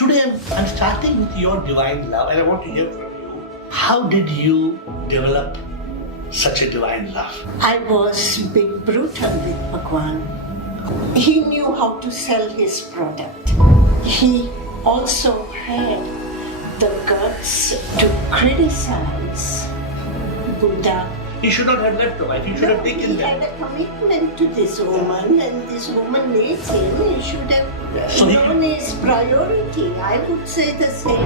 today I'm starting with your divine love, and I want to hear from you. How did you develop such a divine love? I was big brutal with Bhagwan. He knew how to sell his product. He also had the guts to criticize Buddha. He should not have left the wife. He should have taken He them. had a commitment to this woman, and this woman needs him. He should have known his priority. I would say the same.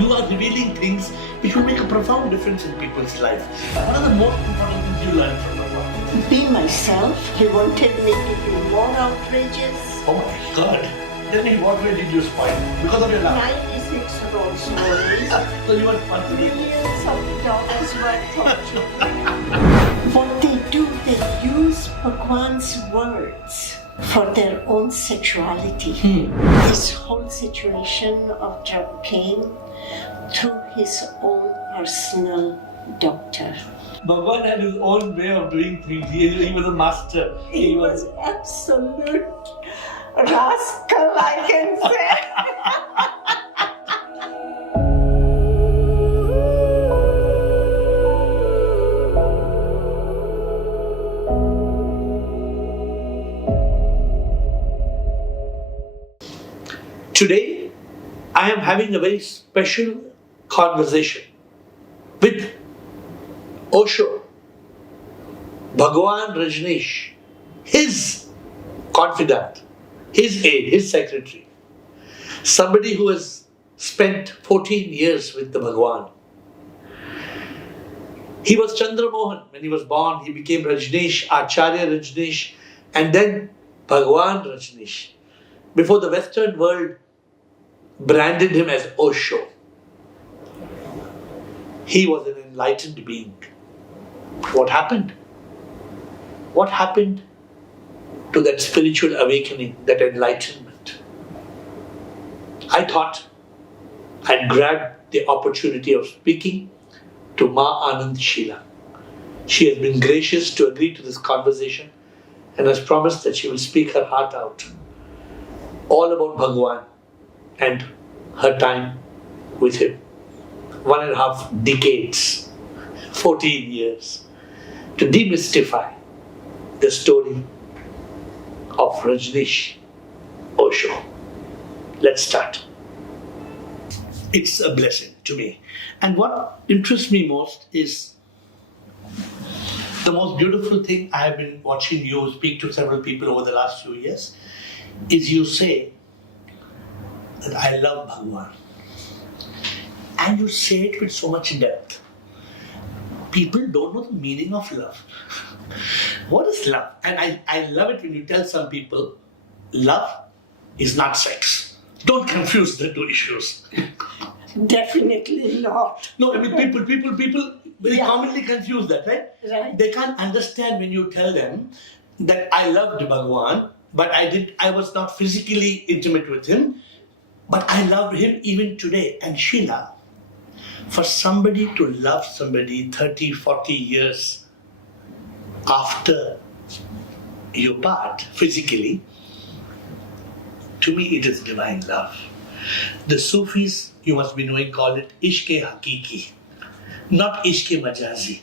You are revealing things which will make a profound difference in people's life. What are the most important things you learned from Bhagwan? Be myself. He wanted me to be more outrageous. Oh my God. Tell me, what way did you spoil? Because of your love. 96 Rolls Royce. So you were fun to me. Millions of dollars worth of What they do, they use Bhagwan's words for their own sexuality. This whole situation of drug came through his own personal doctor. Bhagwan had his own way of doing things. He was a master. He was absolute rascal, I can say. Today, I am having a very special conversation with Osho Bhagwan Rajneesh, his confidant, his aide, his secretary, somebody who has spent 14 years with the Bhagwan. He was Chandra Mohan when he was born. He became Rajneesh, Acharya Rajneesh, and then Bhagwan Rajneesh. Before the Western world branded him as Osho. He was an enlightened being. What happened? What happened to that spiritual awakening, that enlightenment? I thought I'd grab the opportunity of speaking to Ma Aanand Sheela. She has been gracious to agree to this conversation and has promised that she will speak her heart out. All about Bhagwan and her time with him. 1.5 decades, 14 years, to demystify the story of Rajneesh Osho. Let's start. It's a blessing to me. And what interests me most is the most beautiful thing. I have been watching you speak to several people over the last few years, is you say that I love Bhagwan. And you say it with so much depth. People don't know the meaning of love. What is love? And I love it when you tell some people, love is not sex. Don't confuse the two issues. Definitely not. No, I mean people very commonly confuse that, right? Right. They can't understand when you tell them that I loved Bhagwan, but I was not physically intimate with him, but I loved him even today. And Sheila, for somebody to love somebody 30, 40 years after you part physically, to me it is divine love. The Sufis, you must be knowing, call it Ishq-e-Hakiki, not Ishq-e-Majazi.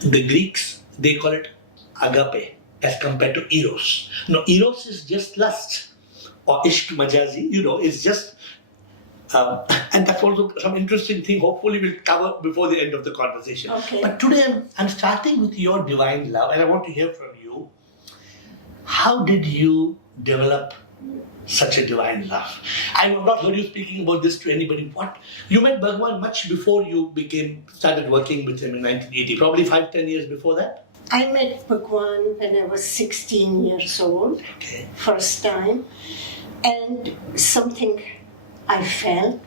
The Greeks, they call it agape as compared to eros. No, eros is just lust, or Ishq Majazi, is just, and that's also some interesting thing. Hopefully we'll cover before the end of the conversation. Okay. But today I'm starting with your divine love, and I want to hear from you. How did you develop such a divine love? I have not heard you speaking about this to anybody. What? You met Bhagwan much before you started working with him in 1980, probably 5-10 years before that? I met Bhagwan when I was 16 years old, first time, and something I felt,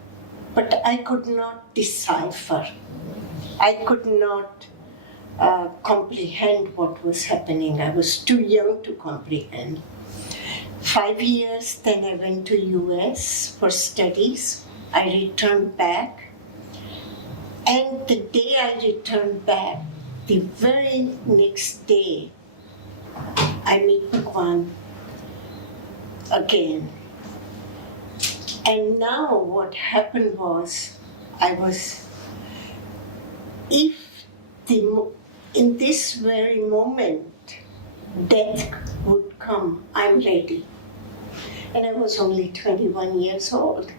but I could not decipher. I could not comprehend what was happening. I was too young to comprehend. 5 years, then I went to US for studies. I returned back, and the day I returned back, the very next day, I meet Bhagwan again. And now what happened was, in this very moment, death would come, I'm ready. And I was only 21 years old.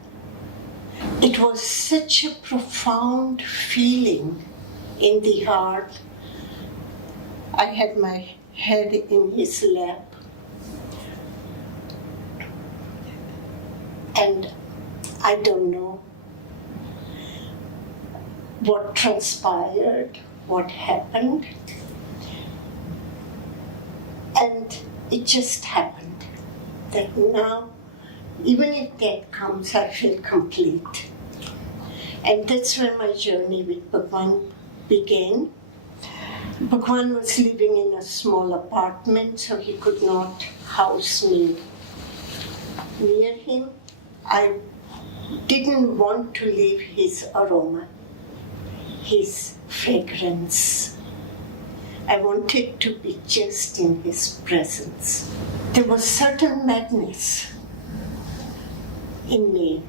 It was such a profound feeling in the heart. I had my head in his lap. And I don't know what transpired, what happened. And it just happened that now, even if death comes, I feel complete. And that's where my journey with Bhagwan began. Bhagwan was living in a small apartment, so he could not house me near him. I didn't want to leave his aroma, his fragrance. I wanted to be just in his presence. There was certain madness in me.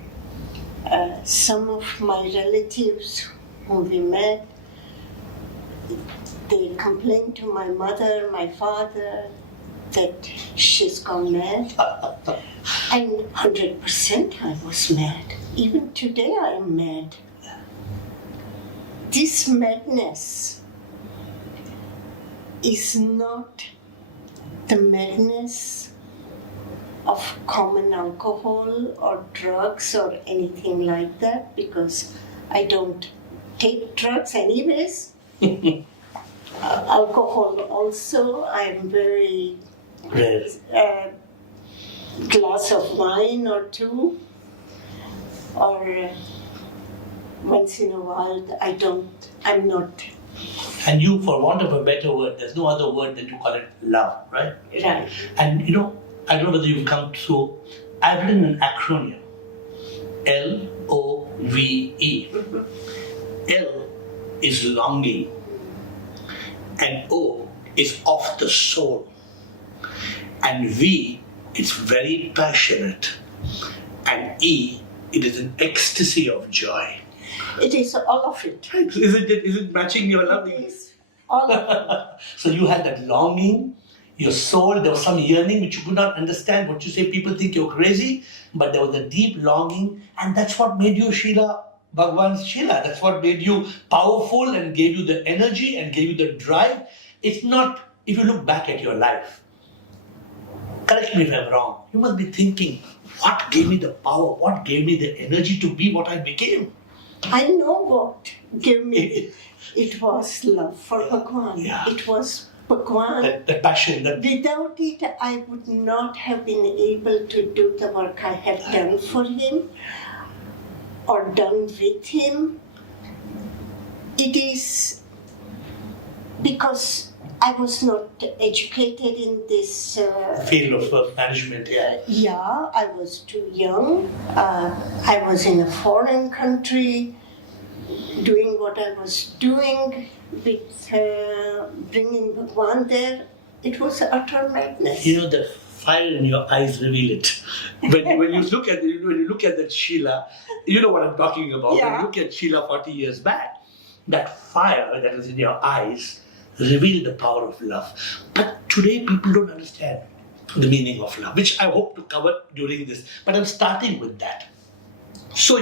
Some of my relatives whom we met, they complained to my mother, my father, that she's gone mad. And 100% I was mad. Even today I am mad. This madness is not the madness of common alcohol or drugs or anything like that, because I don't take drugs anyways. Alcohol also, I'm very glass of wine or two, or once in a while I'm not. And you, for want of a better word, there's no other word that you call it love, right? Right. And I don't know whether you've come through, I've written an acronym, LOVE. L is longing, and O is of the soul, and V, it's very passionate, and E, it is an ecstasy of joy. It is all of it. Isn't it matching your love? It is all of it. So you had that longing, your soul, there was some yearning which you could not understand. What you say, people think you're crazy, but there was a deep longing, and that's what made you Sheela, Bhagwan Sheela. That's what made you powerful and gave you the energy and gave you the drive. It's not, if you look back at your life, correct me if I'm wrong, you must be thinking, what gave me the power? What gave me the energy to be what I became? I know what gave me. It was love for Bhagwan. Yeah. It was Bhagwan. The passion. Without it, I would not have been able to do the work I have done for him or done with him. It is because I was not educated in this field of management. Yeah, I was too young. I was in a foreign country doing what I was doing with bringing Bhagwan there. It was utter madness. The fire in your eyes reveal it. When you look at that Sheela, you know what I'm talking about. Yeah. When you look at Sheela 40 years back, that fire that is in your eyes reveal the power of love. But today people don't understand the meaning of love, which I hope to cover during this. But I'm starting with that. So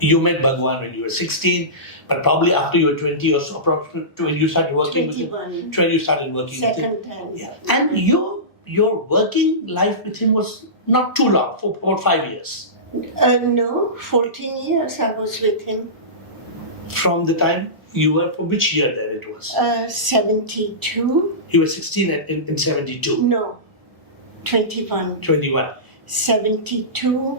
you met Bhagwan when you were 16, but probably after you were 20 or so, approximately when you started working 21. with him. 20, you started working with him. Second time. Yeah. And your working life with him was not too long, for about 5 years. No, 14 years I was with him. From the time you were, for which year then it was? 72. You were 16 in 72. No, 21. 21. 72.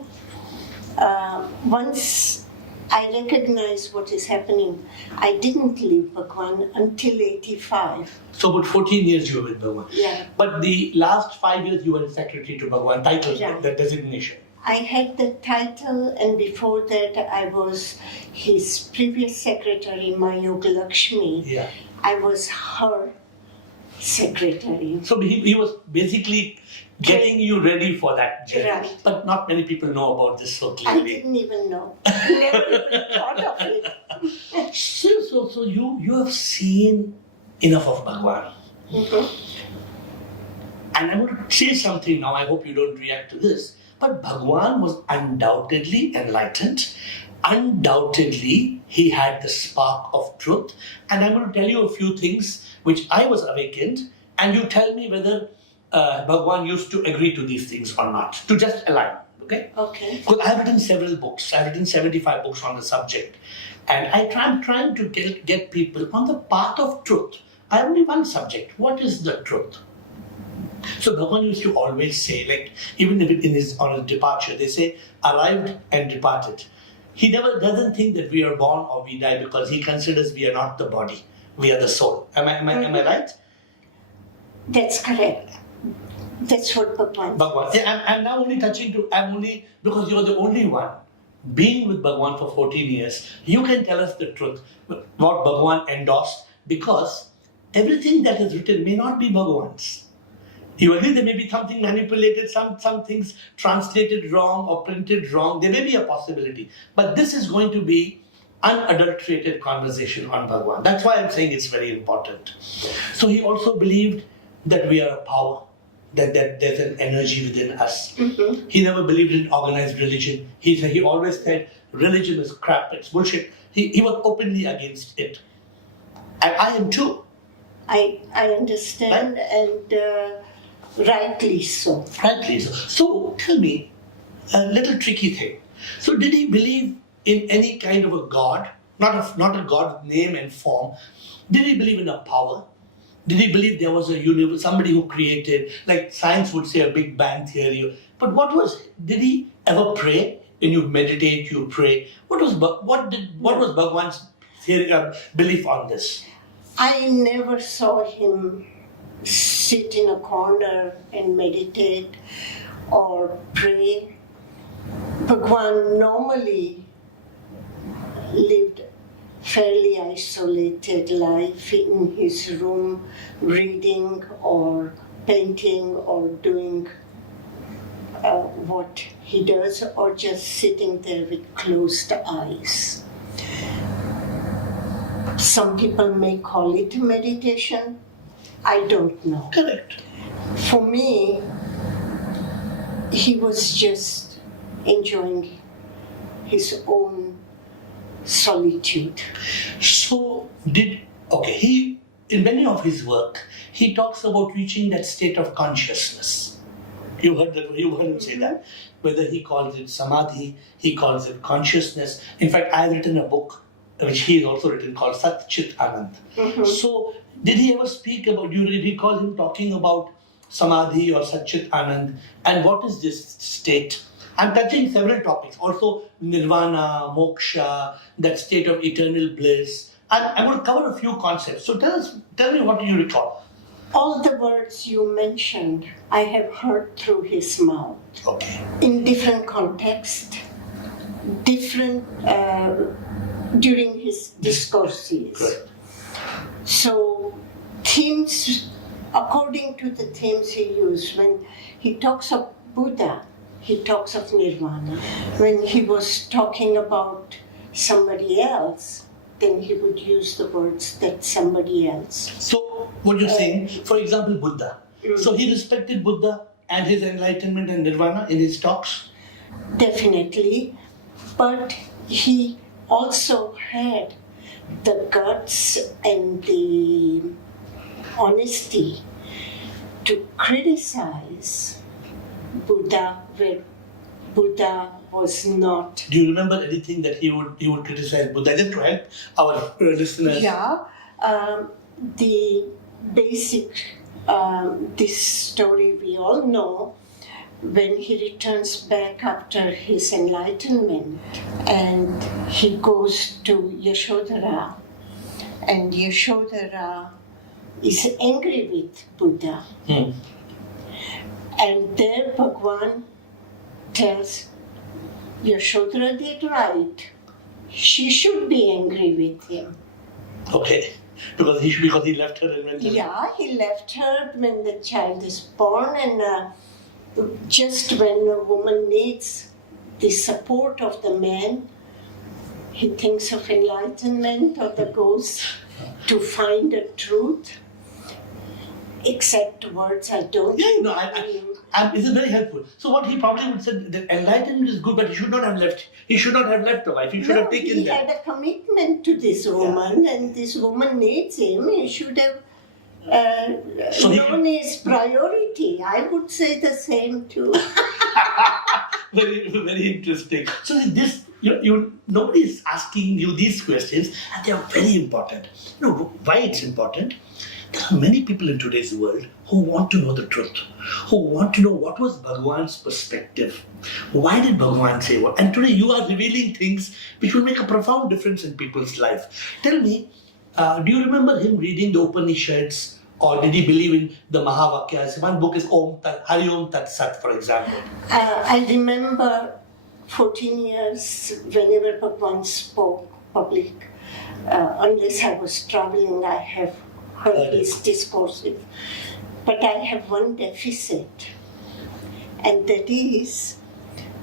Once I recognized what is happening, I didn't leave Bhagwan until 85. So about 14 years you were with Bhagwan. Yeah. But the last 5 years you were secretary to Bhagwan, title, Yeah. the designation. I had the title, and before that I was his previous secretary, Ma Aanand. Yeah. I was her secretary. So he was basically getting you ready for that journey. Right. But not many people know about this so I clearly. didn't even know. Never even thought of it. So you have seen enough of Bhagwan. And I'm going to say something now, I hope you don't react to this. But Bhagwan was undoubtedly enlightened. Undoubtedly, he had the spark of truth. And I'm going to tell you a few things which I was awakened. And you tell me whether Bhagwan used to agree to these things or not. To just align, okay? Okay. Because I've written several books. I've written 75 books on the subject. And I'm trying to get people on the path of truth. I have only one subject. What is the truth? So Bhagwan used to always say, like, even if on his departure, they say, arrived and departed. He never doesn't think that we are born or we die because he considers we are not the body, we are the soul. Am I right? That's correct. That's what Bhagwan. Yeah, I'm now only because you're the only one being with Bhagwan for 14 years. You can tell us the truth, what Bhagwan endorsed, because everything that is written may not be Bhagwan's. You agree there may be something manipulated, some things translated wrong or printed wrong. There may be a possibility. But this is going to be unadulterated conversation on Bhagwan. That's why I'm saying it's very important. So he also believed that we are a power, that there's an energy within us. He never believed in organized religion. He always said religion is crap, it's bullshit. He was openly against it. And I am too. I understand, right? And rightly so. Rightly so. So tell me, a little tricky thing. So did he believe in any kind of a God, not a God with name and form? Did he believe in a power? Did he believe there was a universe, somebody who created, like science would say, a Big Bang theory? But did he ever pray? When you meditate, you pray. What was Bhagwan's theory, belief on this? I never saw him sit in a corner and meditate or pray. Bhagwan normally lived fairly isolated life in his room, reading or painting or doing what he does, or just sitting there with closed eyes. Some people may call it meditation. I don't know. Correct. For me, he was just enjoying his own solitude. So he in many of his work, he talks about reaching that state of consciousness. You heard him say that. Whether he calls it samadhi, he calls it consciousness. In fact, I've written a book, which he has also written, called Sat Chit Anand. So did he ever speak about, did you recall him talking about samadhi or Sat Chit Anand? And what is this state? I'm touching several topics. Also nirvana, moksha, that state of eternal bliss. I'm going to cover a few concepts. So tell me, what do you recall? All the words you mentioned, I have heard through his mouth. Okay. In different contexts, during his discourses. Good. So themes, according to the themes he used, when he talks of Buddha, he talks of nirvana. When he was talking about somebody else, then he would use the words that somebody else. So what you're saying, for example, Buddha. So he respected Buddha and his enlightenment and nirvana in his talks? Definitely. But he also had the guts and the honesty to criticize Buddha where Buddha was not. Do you remember anything that he would criticize Buddha? Just to help our listeners. Yeah. The basic, this story we all know, when he returns back after his enlightenment and he goes to Yashodhara, and Yashodhara is angry with Buddha. And there Bhagwan tells Yashodhara did right. She should be angry with him. Okay. Because he left her and went away. Yeah, he left her when the child is born, and just when a woman needs the support of the man, he thinks of enlightenment or the goes to find a truth. Exact words I don't Yeah, this is very helpful. So what he probably would say, that enlightenment is good, but he should not have left. He should not have left the wife. He should have taken he them. had a commitment to this woman, and this woman needs him. He should have known his priority. I would say the same too. Very, very interesting. So this, nobody is asking you these questions, and they are very important. You know why it's important? There are many people in today's world who want to know the truth, who want to know what was Bhagwan's perspective. Why did Bhagwan say what? And today you are revealing things which will make a profound difference in people's life. Tell me, do you remember him reading the Upanishads, or did he believe in the Mahavakyas? One book is Hari Om Tat Sat, for example. I remember 14 years whenever Bhagwan spoke public, unless I was traveling, I have heard his discourses. But I have one deficit, and that is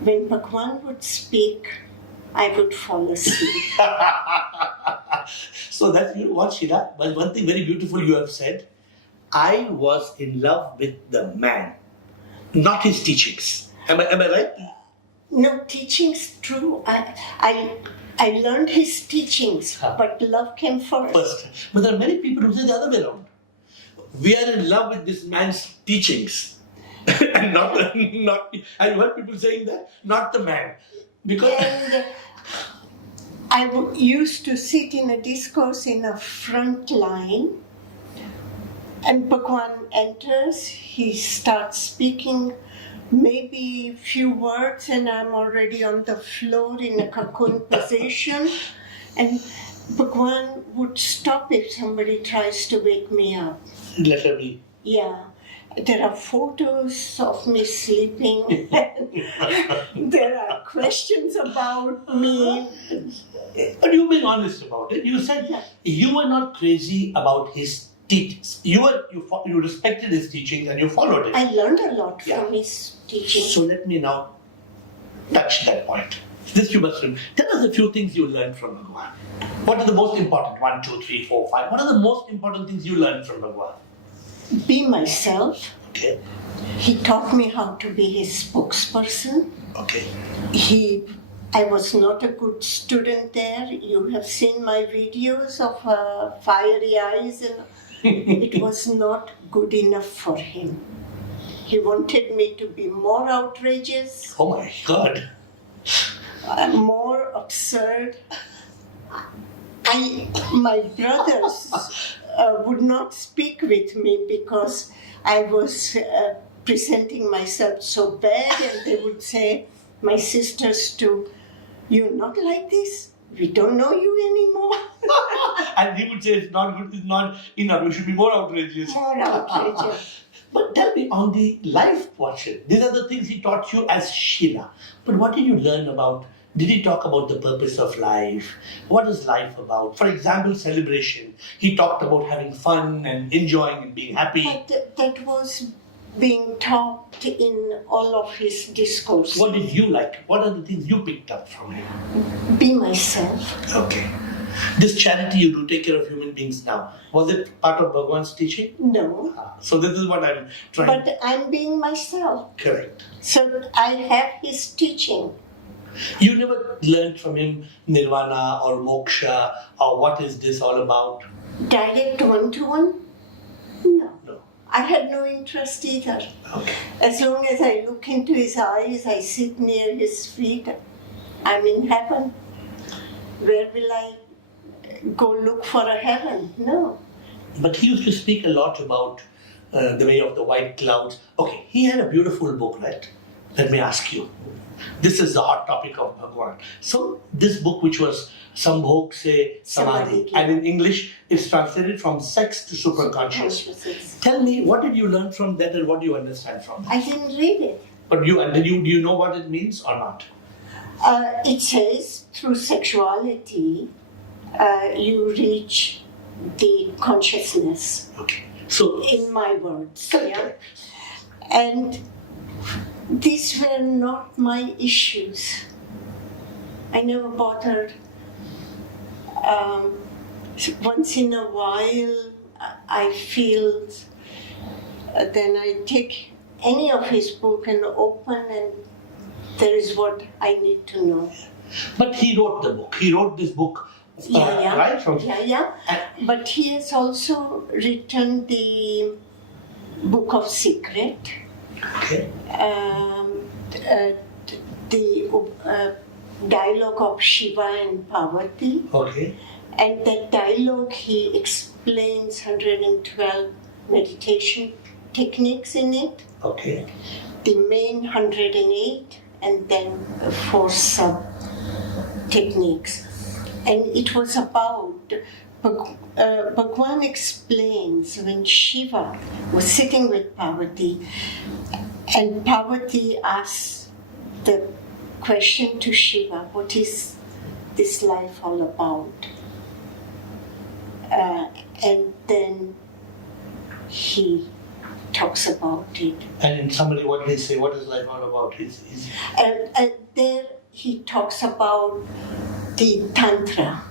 when Bhagwan would speak, I would fall asleep. So that's what, Sheela, but one thing very beautiful you have said. I was in love with the man, not his teachings. Am I right? No, teachings, true. I learned his teachings, but love came first. But there are many people who say the other way around. We are in love with this man's teachings. And I heard people saying that, not the man. Because And I used to sit in a discourse in a front line, and Bhagwan enters, he starts speaking, maybe a few words, and I'm already on the floor in a cocoon position. And Bhagwan would stop if somebody tries to wake me up. let her be. Yeah. There are photos of me sleeping. There are questions about me. But you've been honest about it. You said you were not crazy about his teachings. You respected his teachings and you followed it. I learned a lot from his teaching. So let me now touch that point. This you must remember. Tell us a few things you learned from Bhagwan. What are the most important? 1, 2, 3, 4, 5. What are the most important things you learned from Bhagwan? Be myself. Okay. He taught me how to be his spokesperson. Okay. I was not a good student there. You have seen my videos of fiery eyes, and it was not good enough for him. He wanted me to be more outrageous. Oh my God. More absurd. My brothers would not speak with me because I was presenting myself so bad, and they would say, my sisters too, you're not like this. We don't know you anymore. And he would say it's not good, it's not enough, you should be more outrageous. More outrageous. But tell me, on the life portion, these are the things he taught you as Sheela. But what did you learn about? Did he talk about the purpose of life? What is life about? For example, celebration. He talked about having fun and enjoying and being happy. But that was being taught in all of his discourses. What did you like? What are the things you picked up from him? Be myself. Okay. This charity you do, take care of human beings now, was it part of Bhagwan's teaching? No. So this is what I'm trying. But I'm being myself. Correct. So I have his teaching. You never learned from him nirvana or moksha or what is this all about? Direct one-to-one? No. No. I had no interest either. Okay. As long as I look into his eyes, I sit near his feet, I'm in heaven. Where will I go look for a heaven? No. But he used to speak a lot about the way of the white clouds. Okay, he had a beautiful book, right? Let me ask you. This is the hot topic of Bhagwan. So this book, which was Sambhog Se Samadhi, and in English it's translated from sex to superconscious. Tell me, what did you learn from that and what do you understand from that? I didn't read it. But do you know what it means or not? It says through sexuality you reach the consciousness. Okay. So in my words, correct. yeah. And these were not my issues. I never bothered. Once in a while, I feel, then I take any of his book and open, and there is what I need to know. But he wrote the book. He wrote this book, right? But he has also written the Book of Secret. Okay. The dialogue of Shiva and Parvati. Okay. And that dialogue, he explains 112 meditation techniques in it. Okay. The main 108, and then 4 sub techniques. And it was about, Bhagwan explains when Shiva was sitting with Parvati, and Parvati asks the question to Shiva, what is this life all about? And then he talks about it. And in summary, what they say, what is life all about? And there he talks about the Tantra.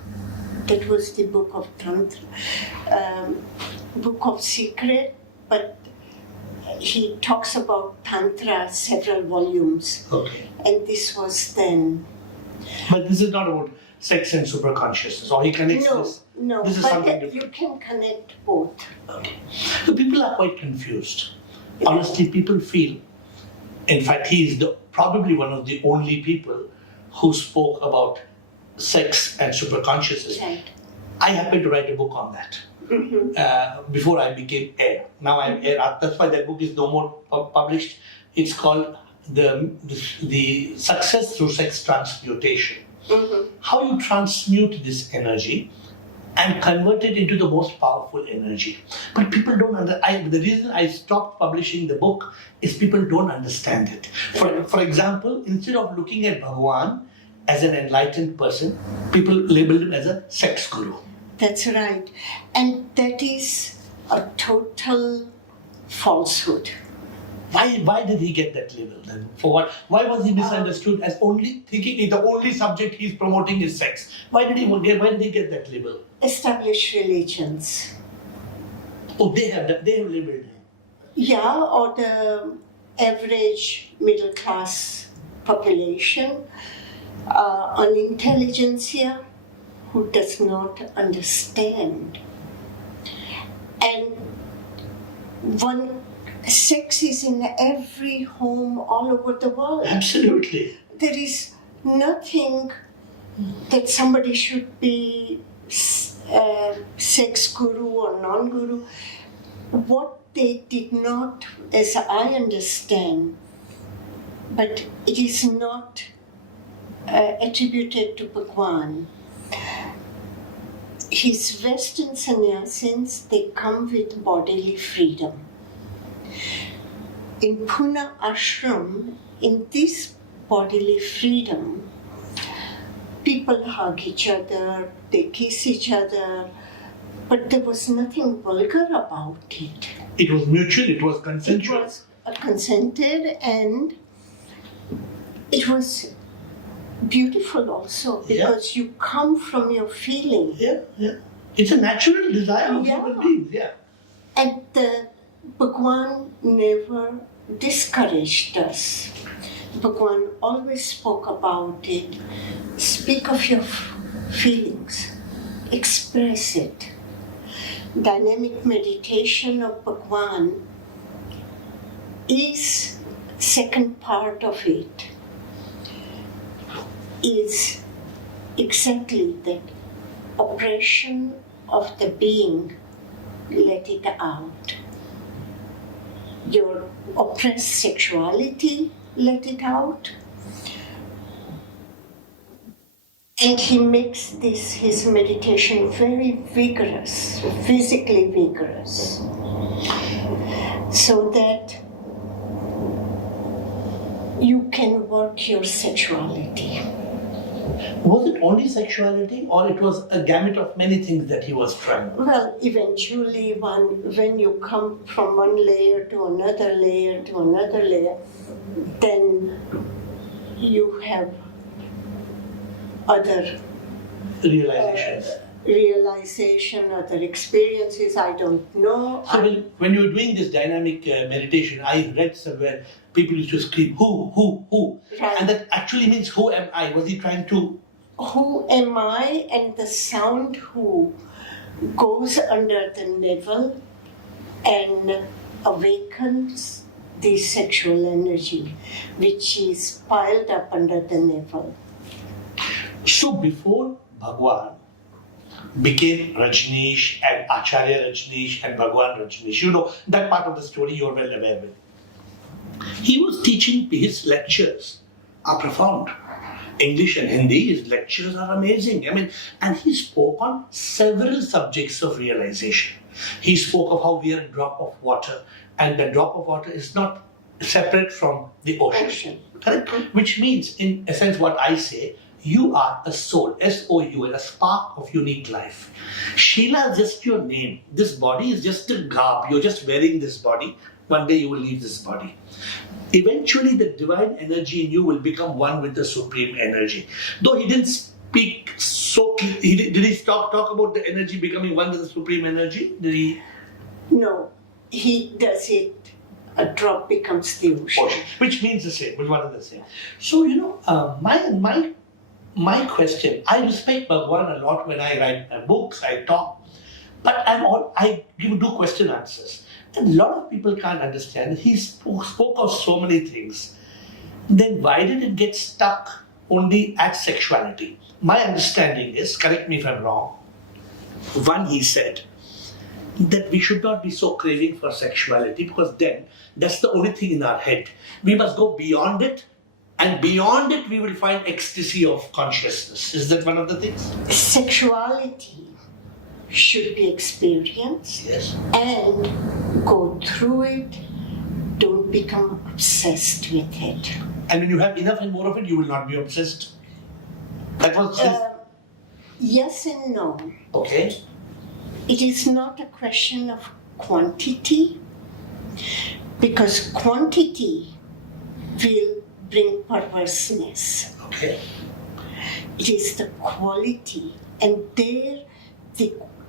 That was the Book of Tantra. Book of Secret, but he talks about Tantra, several volumes. Okay. And this was then. But this is not about sex and superconsciousness, or he connects this? No, this is but something different. You can connect both. Okay. So people are quite confused. Honestly, people feel, in fact, he is probably one of the only people who spoke about sex and superconsciousness. Right. I happened to write a book on that before I became AiR. Now I'm AiR. That's why that book is no more published. It's called the Success Through Sex Transmutation. How you transmute this energy and convert it into the most powerful energy. But people don't understand. The reason I stopped publishing the book is people don't understand it. For example, instead of looking at Bhagwan as an enlightened person, people labeled him as a sex guru. That's right. And that is a total falsehood. Why did he get that label then? For what? Why was he misunderstood as only thinking the only subject he's promoting is sex? Why did he get that label? Established religions. Oh, they have labeled him. Yeah, or the average middle class population, an intelligentsia who does not understand. And sex is in every home all over the world. Absolutely. There is nothing that somebody should be sex guru or non-guru. What they did not, as I understand, but it is not attributed to Bhagwan. His Western sannyasins, they come with bodily freedom. In Pune ashram, in this bodily freedom, people hug each other, they kiss each other, but there was nothing vulgar about it. It was mutual, it was consensual. It was consented, and it was beautiful also, because you come from your feeling. Yeah. It's a natural desire of human beings, And Bhagwan never discouraged us. Bhagwan always spoke about it. Speak of your feelings. Express it. Dynamic meditation of Bhagwan is second part of it. Is exactly that oppression of the being, let it out. Your oppressed sexuality, let it out. And he makes his meditation very vigorous, physically vigorous, so that you can work your sexuality. Was it only sexuality, or it was a gamut of many things that he was trying? Well, eventually, when you come from one layer to another layer to another layer, then you have other realization, other experiences, I don't know. So when you were doing this dynamic meditation, I read somewhere people used to scream, who? Right. And that actually means, who am I? Was he trying to... Who am I? And the sound who goes under the navel and awakens the sexual energy, which is piled up under the navel. So before Bhagwan became Rajneesh and Acharya Rajneesh and Bhagwan Rajneesh, you know, that part of the story you are well aware with. He was teaching, his lectures are profound. English and Hindi, his lectures are amazing. I mean, and he spoke on several subjects of realization. He spoke of how we are a drop of water, and the drop of water is not separate from the ocean. Correct? Which means, in a sense, what I say, you are a soul, S-O-U-L, a spark of unique life. Sheela is just your name. This body is just a garb. You're just wearing this body. One day you will leave this body. Eventually the divine energy in you will become one with the supreme energy. Though he didn't speak so clearly, did he talk about the energy becoming one with the supreme energy? Did he? No, he does it. A drop becomes the ocean. Which means the same, which one is the same. So, you know, my question, I respect Bhagwan a lot when I write my books, I talk, but I do question answers. And a lot of people can't understand. He spoke of so many things. Then why did it get stuck only at sexuality? My understanding is, correct me if I'm wrong, one, he said that we should not be so craving for sexuality, because then that's the only thing in our head. We must go beyond it, and beyond it we will find ecstasy of consciousness. Is that one of the things? Sexuality should be experienced, yes, and go through it. Don't become obsessed with it. And when you have enough and more of it, you will not be obsessed. That was yes and no. Okay. It is not a question of quantity, because quantity will bring perverseness. Okay. It is the quality, and there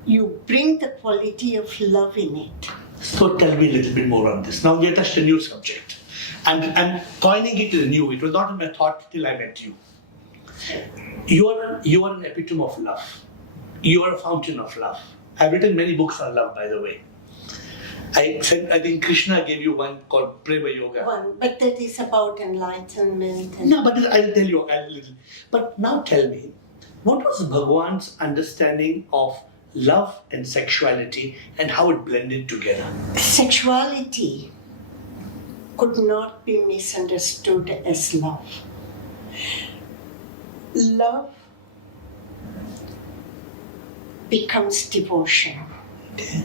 you bring the quality of love in it. So tell me a little bit more on this. Now we have touched a new subject. I'm coining it new. It was not in my thought till I met you. You are an epitome of love. You are a fountain of love. I've written many books on love, by the way. I think Krishna gave you one called Prema Yoga. One, but that is about enlightenment. No, but I'll tell you a little. But now tell me, what was Bhagwan's understanding of love and sexuality and how it blended together? Sexuality could not be misunderstood as love. Love becomes devotion. Okay.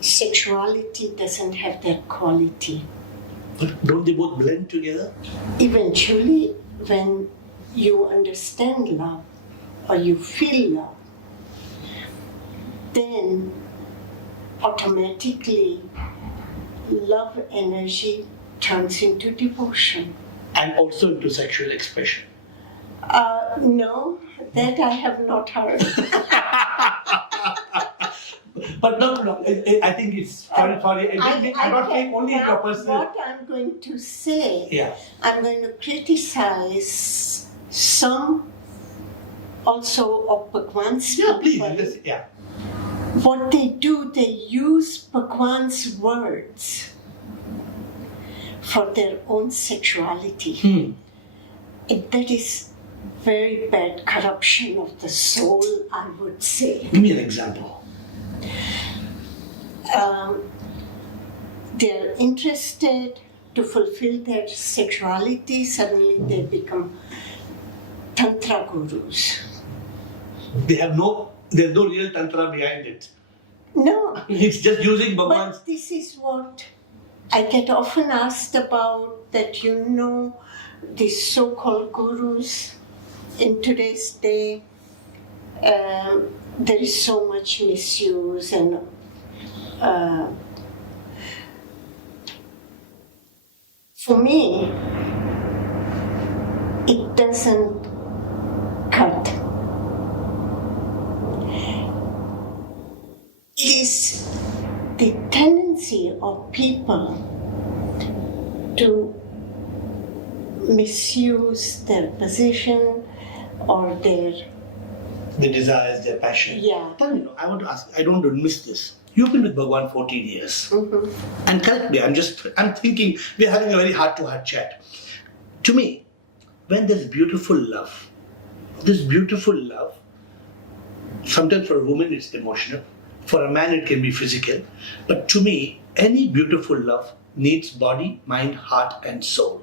Sexuality doesn't have that quality. But don't they both blend together? Eventually, when you understand love or you feel love, then automatically love energy turns into devotion. And also into sexual expression. No, that I have not heard. But no. I think it's sorry. I'm not saying only your personal. What I'm going to say, Yeah. I'm going to criticize some also of Bhagwan's Yeah, please. people. Yeah. What they do, they use Bhagwan's words for their own sexuality. And that is very bad corruption of the soul, I would say. Give me an example. They're interested to fulfill their sexuality, suddenly they become Tantra gurus. There's no real tantra behind it. No. It's just using Bhagwan's. But this is what I get often asked about, that these so-called gurus in today's day, there is so much misuse and for me, it doesn't cut. It is the tendency of people to misuse their position or their desires, their passion. Yeah. Tell me, I want to ask, I don't want to miss this. You've been with Bhagwan 14 years. Mm-hmm. And correct me, I'm thinking, we're having a very heart-to-heart chat. To me, when there's beautiful love, sometimes for a woman it's emotional, for a man it can be physical, but to me, any beautiful love needs body, mind, heart and soul.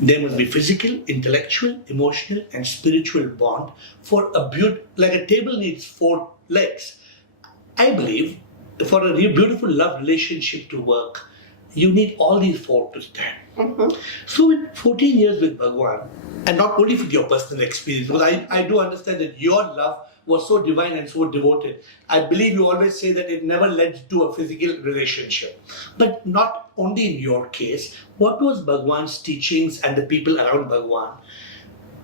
There must be physical, intellectual, emotional and spiritual bond for a like a table needs 4 legs. I believe for a real beautiful love relationship to work, you need all these 4 to stand. Mm-hmm. So in 14 years with Bhagwan, and not only with your personal experience, because I do understand that your love was so divine and so devoted. I believe you always say that it never led to a physical relationship. But not only in your case, what was Bhagwan's teachings and the people around Bhagwan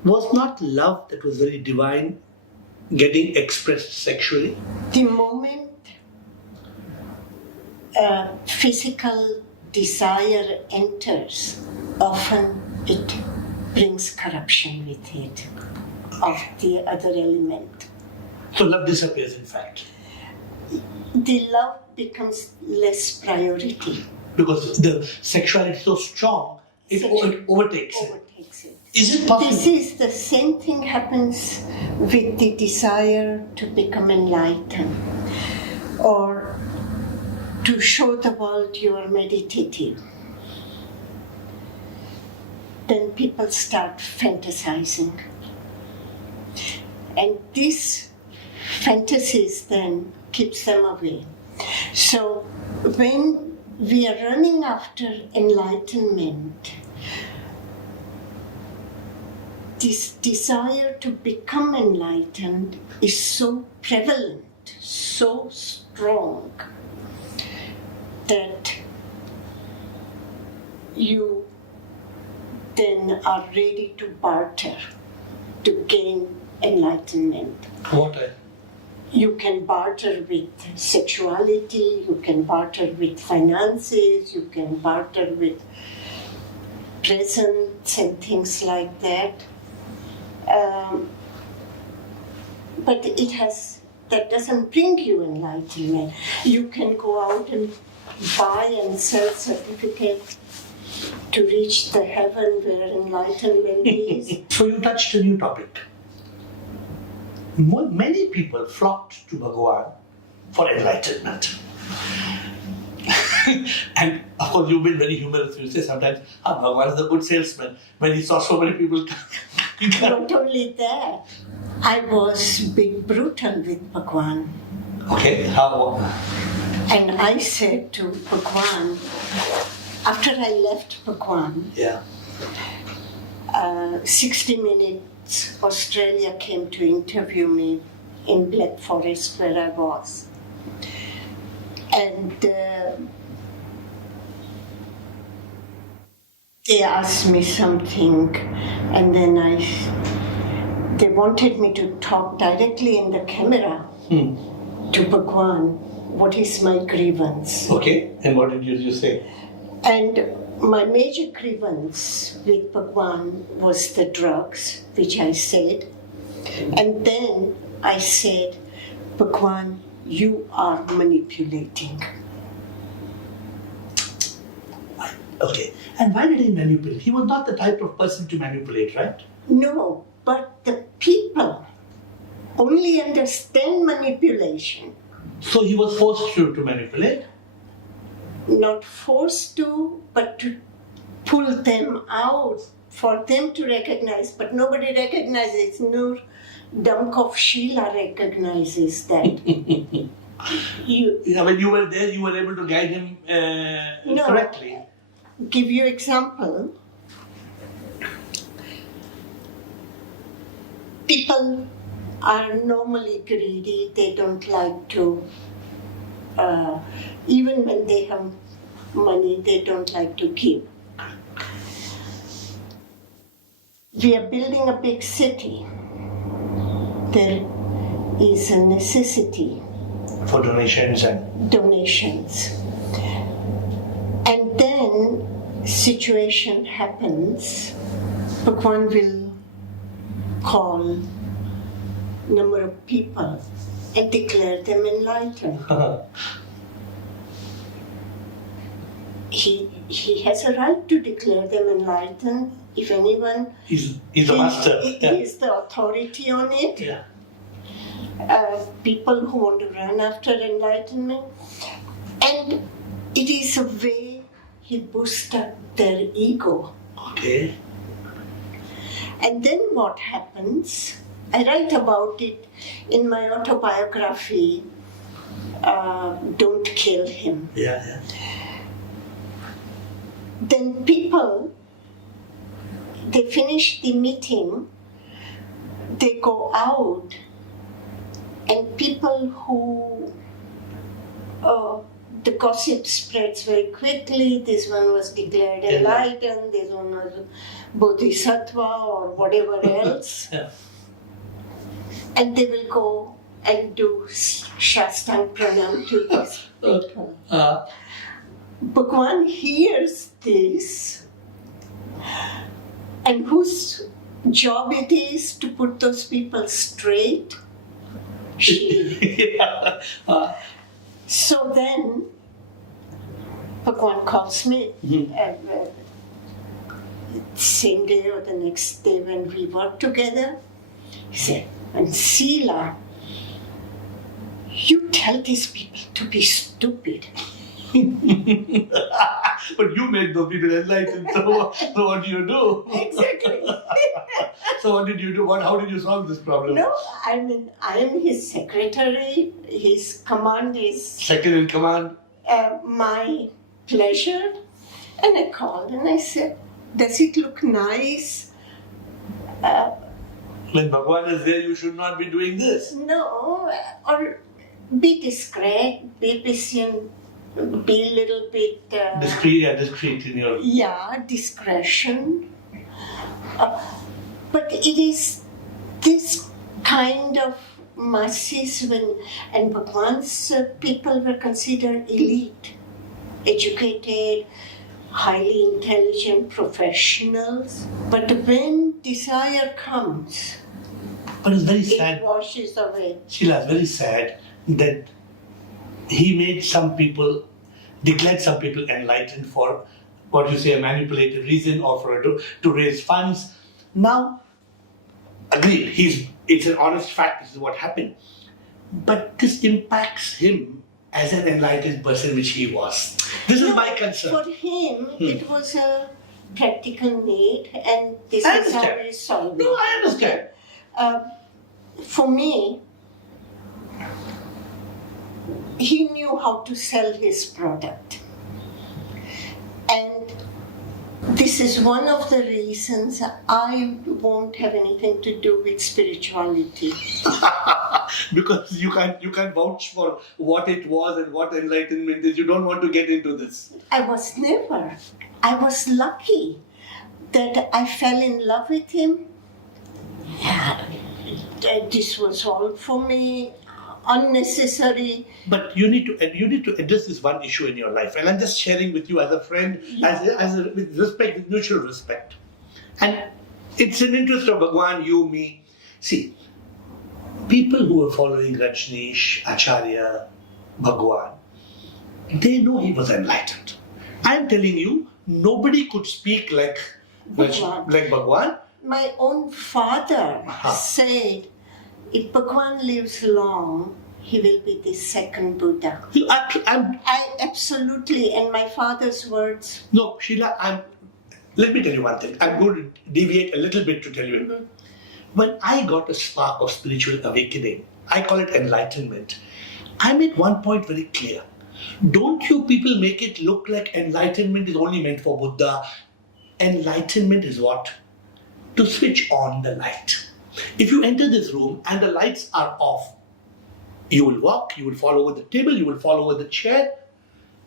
was not love that was very divine getting expressed sexually? The moment physical desire enters, often it brings corruption with it of the other element. So love disappears, in fact. The love becomes less priority. Because the sexuality is so strong, it overtakes it. Overtakes it. Is it possible? This is the same thing happens with the desire to become enlightened or to show the world you are meditative. Then people start fantasizing. And this fantasies then keeps them away. So when we are running after enlightenment, this desire to become enlightened is so prevalent, so strong, that you then are ready to barter to gain enlightenment. What? You can barter with sexuality, you can barter with finances, you can barter with presents and things like that. But that doesn't bring you enlightenment. You can go out and buy and sell certificates to reach the heaven where enlightenment is. So you touched a new topic. Many people flocked to Bhagwan for enlightenment. And of course you've been very humorous. You say sometimes, Bhagwan is a good salesman. When he saw so many people Not only that, I was big brutal with Bhagwan. Okay, how? And I said to Bhagwan, after I left Bhagwan, 60 Minutes Australia came to interview me in Black Forest where I was. And they asked me something, and then they wanted me to talk directly in the camera to Bhagwan. What is my grievance? Okay, and what did you say? And my major grievance with Bhagwan was the drugs, which I said. And then I said, Bhagwan, you are manipulating. Okay, and why did he manipulate? He was not the type of person to manipulate, right? No, but the people only understand manipulation. So he was forced to manipulate? Not forced to, but to pull them out, for them to recognize. But nobody recognizes. Nur Damkov Sheela recognizes that. When you were there, you were able to guide him correctly. Give you example. people are normally greedy. They don't like to, even when they have money, they don't like to give. We are building a big city. There is a necessity for donations. And then situation happens. Bhagwan will call number of people and declare them enlightened. He has a right to declare them enlightened. If anyone, he's the master. He is the authority on it. Yeah. People who want to run after enlightenment, and it is a way he boosts up their ego. Okay. And then what happens? I write about it in my autobiography, Don't Kill Him. Yeah. Then people, they finish the meeting, they go out, and people who, the gossip spreads very quickly. This one was declared enlightened, this one was bodhisattva or whatever else. Yeah. And they will go and do Shastang Pranam to these people. Bhagwan hears this, and whose job it is to put those people straight? She. Yeah. So then, Bhagwan calls me, same day or the next day when we work together. He said, and Sheela, you tell these people to be stupid. But you made those people enlightened, so what do you do? Exactly. So what did you do? How did you solve this problem? No, I mean, I am his secretary. His command is... Second in command? My pleasure. And I called and I said, does it look nice? When Bhagwan is there, you should not be doing this. No, or be discreet, be patient, be a little bit... discreet in your... Yeah, discretion. But it is this kind of masses and Bhagwan's people were considered elite, educated, highly intelligent professionals. But when desire comes, but it's very sad. It washes away. Sheela, it's very sad that he made some people, declared some people enlightened for what you say a manipulative reason or for to raise funds. Now, agreed, it's an honest fact, this is what happened. But this impacts him as an enlightened person, which he was. This is my concern. For him, it was a practical need, and this I is how understand. we solve it. No, I understand. For me, he knew how to sell his product. And this is one of the reasons I won't have anything to do with spirituality. Because you can't vouch for what it was and what enlightenment is. You don't want to get into this. I was lucky that I fell in love with him. Yeah, this was all for me, unnecessary. But you need to address this one issue in your life, and I'm just sharing with you as a friend, with respect, with mutual respect. And it's in interest of Bhagwan, you, me. See, people who are following Rajneesh, Acharya, Bhagwan, they know he was enlightened. I'm telling you, nobody could speak like Bhagwan. My own father said, if Bhagwan lives long, he will be the second Buddha. I absolutely, and my father's words. No, Sheela, let me tell you one thing. I'm going to deviate a little bit to tell you. Mm-hmm. When I got a spark of spiritual awakening, I call it enlightenment, I made one point very clear. Don't you people make it look like enlightenment is only meant for Buddha. Enlightenment is what? To switch on the light. If you enter this room and the lights are off, you will walk, you will fall over the table, you will fall over the chair.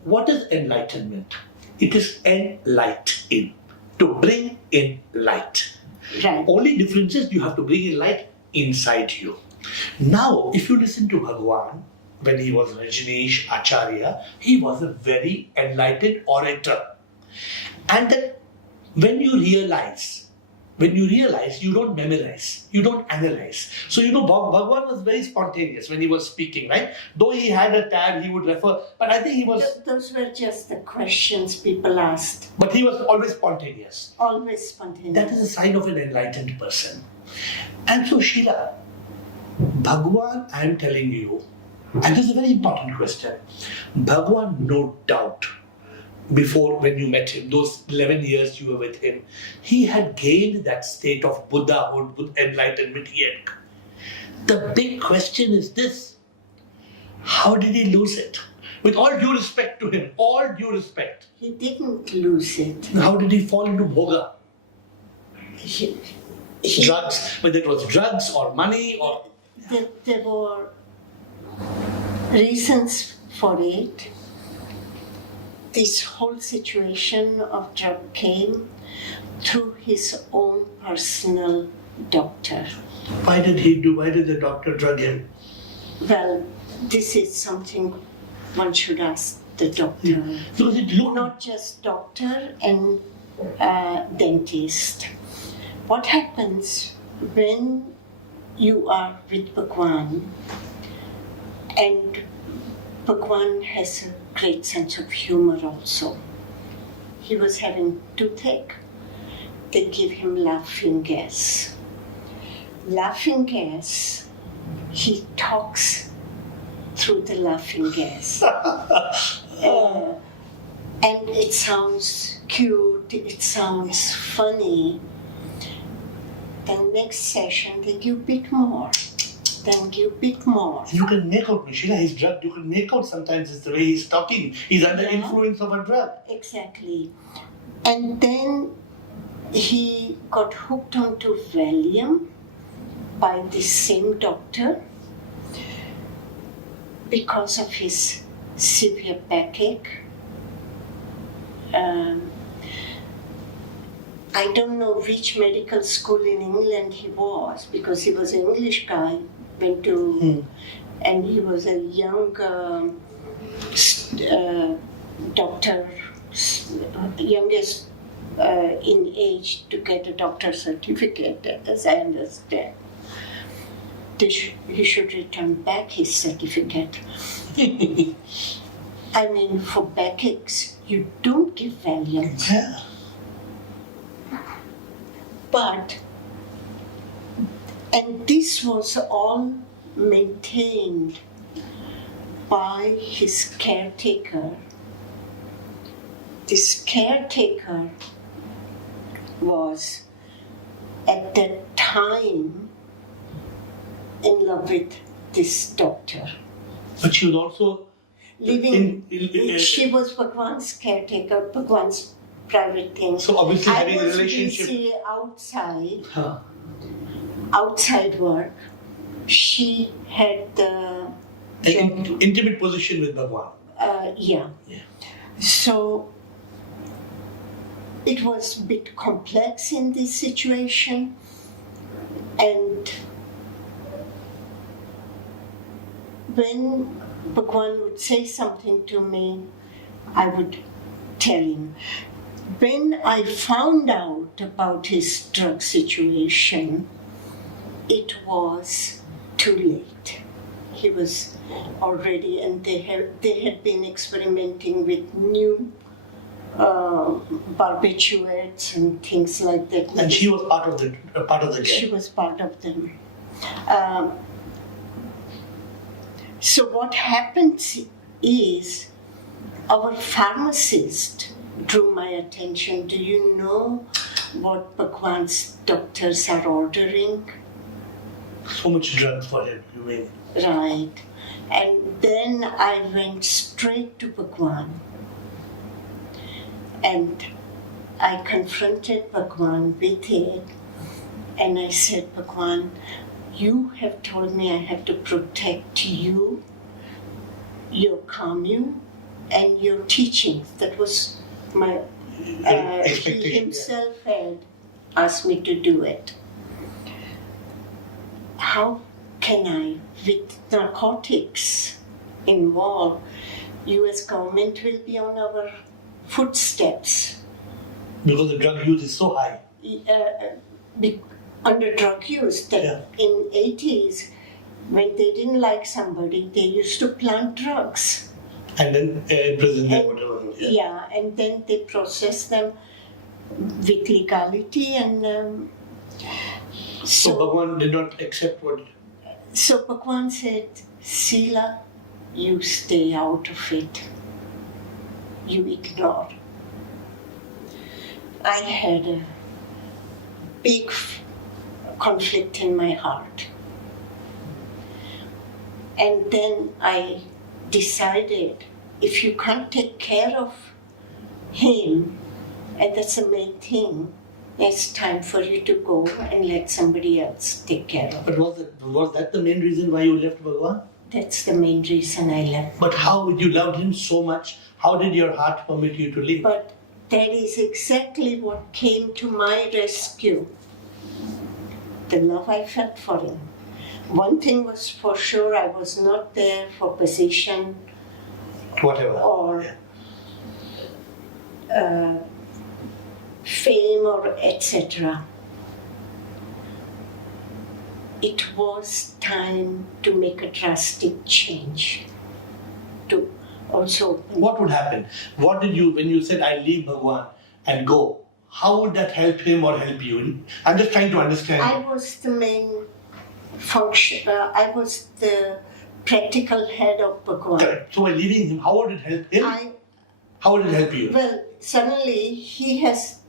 What is enlightenment? It is enlight in, to bring in light. Right. Only difference is you have to bring in light inside you. Now, if you listen to Bhagwan, when he was Rajneesh Acharya, he was a very enlightened orator. And then when you realize, you don't memorize, you don't analyze. So, Bhagwan was very spontaneous when he was speaking, right? Though he had a tab, he would refer, but I think he was... Those were just the questions people asked. But he was always spontaneous. Always spontaneous. That is a sign of an enlightened person. And so, Sheela, Bhagwan, I am telling you, and this is a very important question, Bhagwan, no doubt, before when you met him, those 11 years you were with him, he had gained that state of Buddhahood, with enlightenment yet. The big question is this: how did he lose it? With all due respect to him, all due respect. He didn't lose it. How did he fall into bhoga? He, Drugs, whether it was drugs or money or... There were reasons for it. This whole situation of drug came through his own personal doctor. Why did the doctor drug him? Well, this is something one should ask the doctor. Because it looked... Not just doctor and dentist. What happens when you are with Bhagwan, and Bhagwan has a great sense of humor also. He was having toothache. They give him laughing gas. Laughing gas, he talks through the laughing gas. And it sounds cute, it sounds funny. Then next session, they give a bit more. Then give a bit more. You can make out, Sheela, his drug, you can make out sometimes it's the way he's talking. He's under influence of a drug. Exactly. And then he got hooked onto Valium by the same doctor because of his severe backache. I don't know which medical school in England he was, because he was an English guy, went to, and he was a young doctor, youngest in age to get a doctor's certificate, as I understand. He should return back his certificate. I mean, for backaches, you don't give Valium. Yeah. But, and this was all maintained by his caretaker. This caretaker was at that time in love with this doctor. But she was also living. She was Bhagwan's caretaker, Bhagwan's private thing. So obviously having a relationship. I was busy outside, outside work. She had the intimate position with Bhagwan. Yeah. So it was a bit complex in this situation, and when Bhagwan would say something to me, I would tell him. When I found out about his drug situation, it was too late. He was already, and they had been experimenting with new barbiturates and things like that. And she was part of the game. She was part of them. So what happens is, our pharmacist drew my attention. Do you know what Bhagwan's doctors are ordering? So much drugs for him, you mean? Right. And then I went straight to Bhagwan. And I confronted Bhagwan with it. And I said, Bhagwan, you have told me I have to protect you, your commune, and your teachings. That was my, he himself had asked me to do it. How can I, with narcotics involved, US government will be on our footsteps. Because the drug use is so high. Under drug use, that in 80s, when they didn't like somebody, they used to plant drugs. And then imprison them, whatever. Yeah, and then they process them with legality, and so Bhagwan did not accept what? So Bhagwan said, Sheela, you stay out of it. You ignore. I had a big conflict in my heart. And then I decided, if you can't take care of him, and that's the main thing, it's time for you to go and let somebody else take care of it. But was that the main reason why you left Bhagwan? That's the main reason I left. But how you loved him so much? How did your heart permit you to leave? But that is exactly what came to my rescue. The love I felt for him. One thing was for sure, I was not there for position, whatever, or fame, or etc. It was time to make a drastic change. To also. What would happen? What did you, when you said, I leave Bhagwan and go, how would that help him or help you? I'm just trying to understand. I was the main function, I was the practical head of Bhagwan. Correct. So by leaving him, how would it help him? How would it help you? Well, suddenly he has,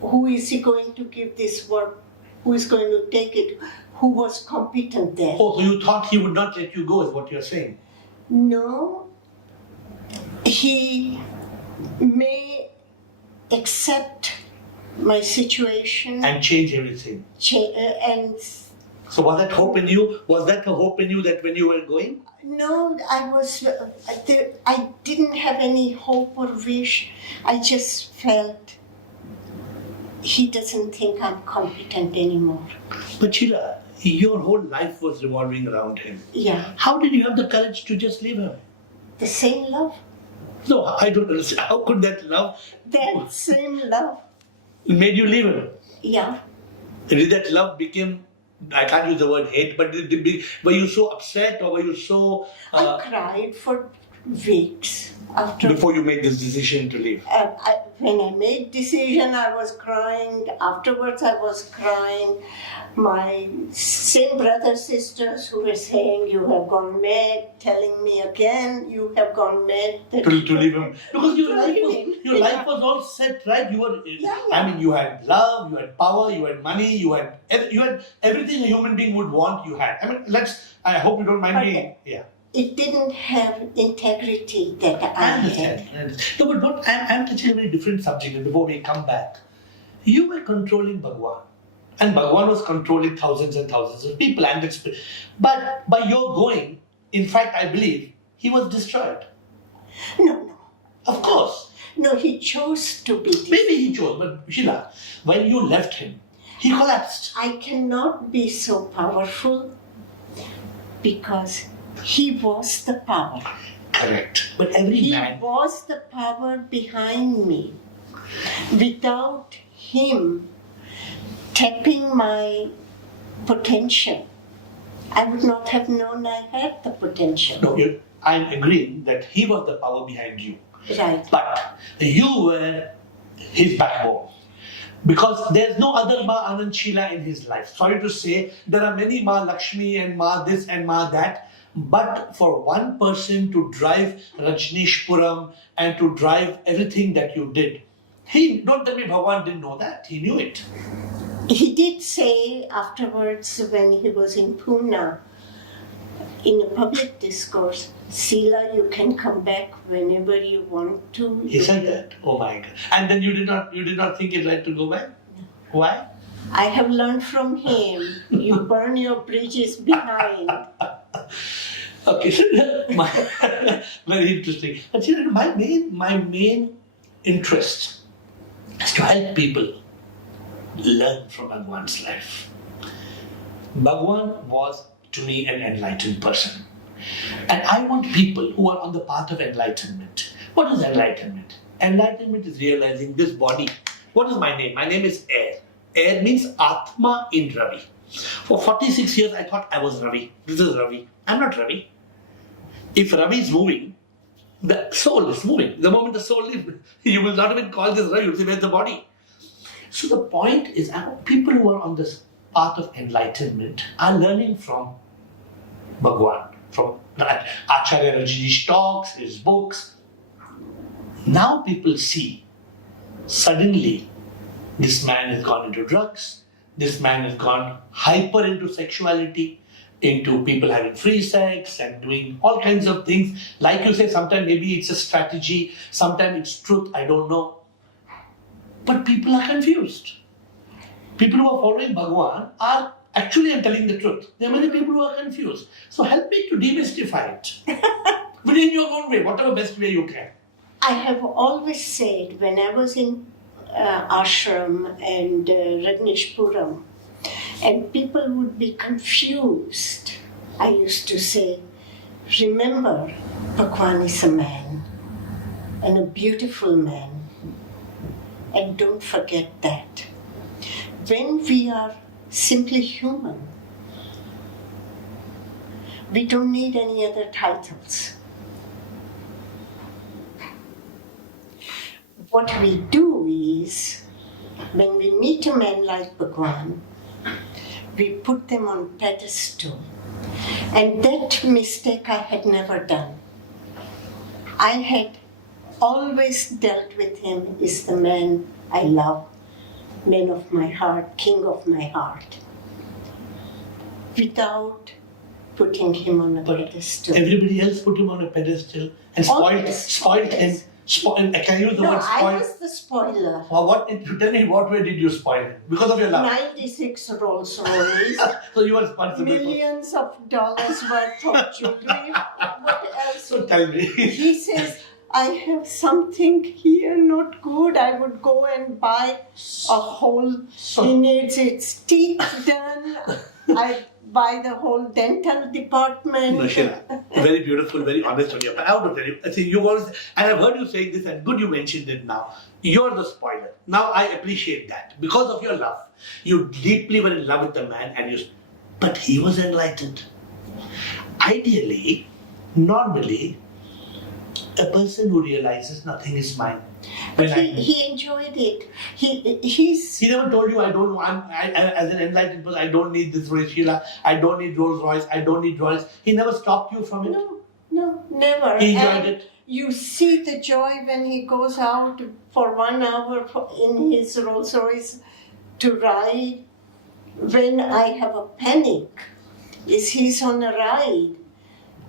who is he going to give this work? Who is going to take it? Who was competent there? Oh, so you thought he would not let you go, is what you're saying? No. He may accept my situation. And change everything. And so was that hope in you? Was that a hope in you that when you were going? No, I didn't have any hope or wish. I just felt he doesn't think I'm competent anymore. But Sheela, your whole life was revolving around him. Yeah. How did you have the courage to just leave him? The same love. No, I don't understand. How could that love? That same love. Made you leave him? Yeah. Did that love become, I can't use the word hate, but were you so upset or were you so... I cried for weeks after... Before you made this decision to leave? When I made decision, I was crying. Afterwards, I was crying. My same brothers, sisters who were saying, you have gone mad, telling me again, you have gone mad. To leave him. Because your life was all set, right? You were, I mean, you had love, you had power, you had money, you had everything a human being would want, you had. I mean, I hope you don't mind me. Yeah. It didn't have integrity that I had. No, but I'm touching a very different subject before we come back. You were controlling Bhagwan. And Bhagwan was controlling thousands and thousands of people. But by your going, in fact, I believe, he was destroyed. No. Of course. No, he chose to be destroyed. Maybe he chose, but Sheela, when you left him, he collapsed. I cannot be so powerful because he was the power. Correct. But He was the power behind me. Without him tapping my potential, I would not have known I had the potential. No, I'm agreeing that he was the power behind you. Right. But you were his backbone. Because there's no other Ma Aanand Sheela in his life. Sorry to say, there are many Ma Lakshmi and Ma this and Ma that. But for one person to drive Rajneeshpuram and to drive everything that you did, don't tell me Bhagwan didn't know that. He knew it. He did say afterwards when he was in Pune, in a public discourse, Sheela, you can come back whenever you want to. He said that? Oh my God. And then you did not think it right to go back? No. Why? I have learned from him. You burn your bridges behind. Okay, so very interesting. And see, my main interest is to help people learn from Bhagwan's life. Bhagwan was, to me, an enlightened person. And I want people who are on the path of enlightenment. What is enlightenment? Enlightenment is realizing this body. What is my name? My name is AiR. AiR means Atma in Ravi. For 46 years, I thought I was Ravi. This is Ravi. I'm not Ravi. If Ravi is moving, the soul is moving. The moment the soul leaves, you will not even call this Ravi, you will say, where's the body? So the point is, I want people who are on this path of enlightenment are learning from Bhagwan, from Acharya Rajneesh talks, his books. Now people see, suddenly, this man has gone into drugs, this man has gone hyper into sexuality, into people having free sex and doing all kinds of things. Like you say, sometimes maybe it's a strategy, sometimes it's truth, I don't know. But people are confused. People who are following Bhagwan are actually telling the truth. There are many people who are confused. So help me to demystify it. But in your own way, whatever best way you can. I have always said when I was in ashram and Rajneeshpuram, and people would be confused, I used to say, remember, Bhagwan is a man, and a beautiful man. And don't forget that. When we are simply human, we don't need any other titles. What we do is, when we meet a man like Bhagwan, we put them on pedestal. And that mistake I had never done. I had always dealt with him as the man I love, man of my heart, king of my heart, without putting him on a pedestal. Everybody else put him on a pedestal and spoiled him. Can you use the word spoil? I was the spoiler. Or tell me what way did you spoil it? Because of your love? 96 Rolls Royce. So you were responsible millions of dollars worth of jewelry. What else? So tell me. He says, I have something here not good. I would go and buy a whole, he needs its teeth done. I buy the whole dental department. No, Sheila, very beautiful, very honest on your part. I want to tell you, I think you always, and I've heard you saying this, and good you mentioned it now. You're the spoiler. Now I appreciate that. Because of your love, you deeply were in love with the man, but he was enlightened. Ideally, normally, a person who realizes nothing is mine. He enjoyed it. He never told you, I don't want, as an enlightened person, I don't need this Rolls Sheila, I don't need Rolls Royce, I don't need Royce. He never stopped you from it? No, never. He enjoyed it? You see the joy when he goes out for 1 hour in his Rolls Royce to ride. When I have a panic, he's on a ride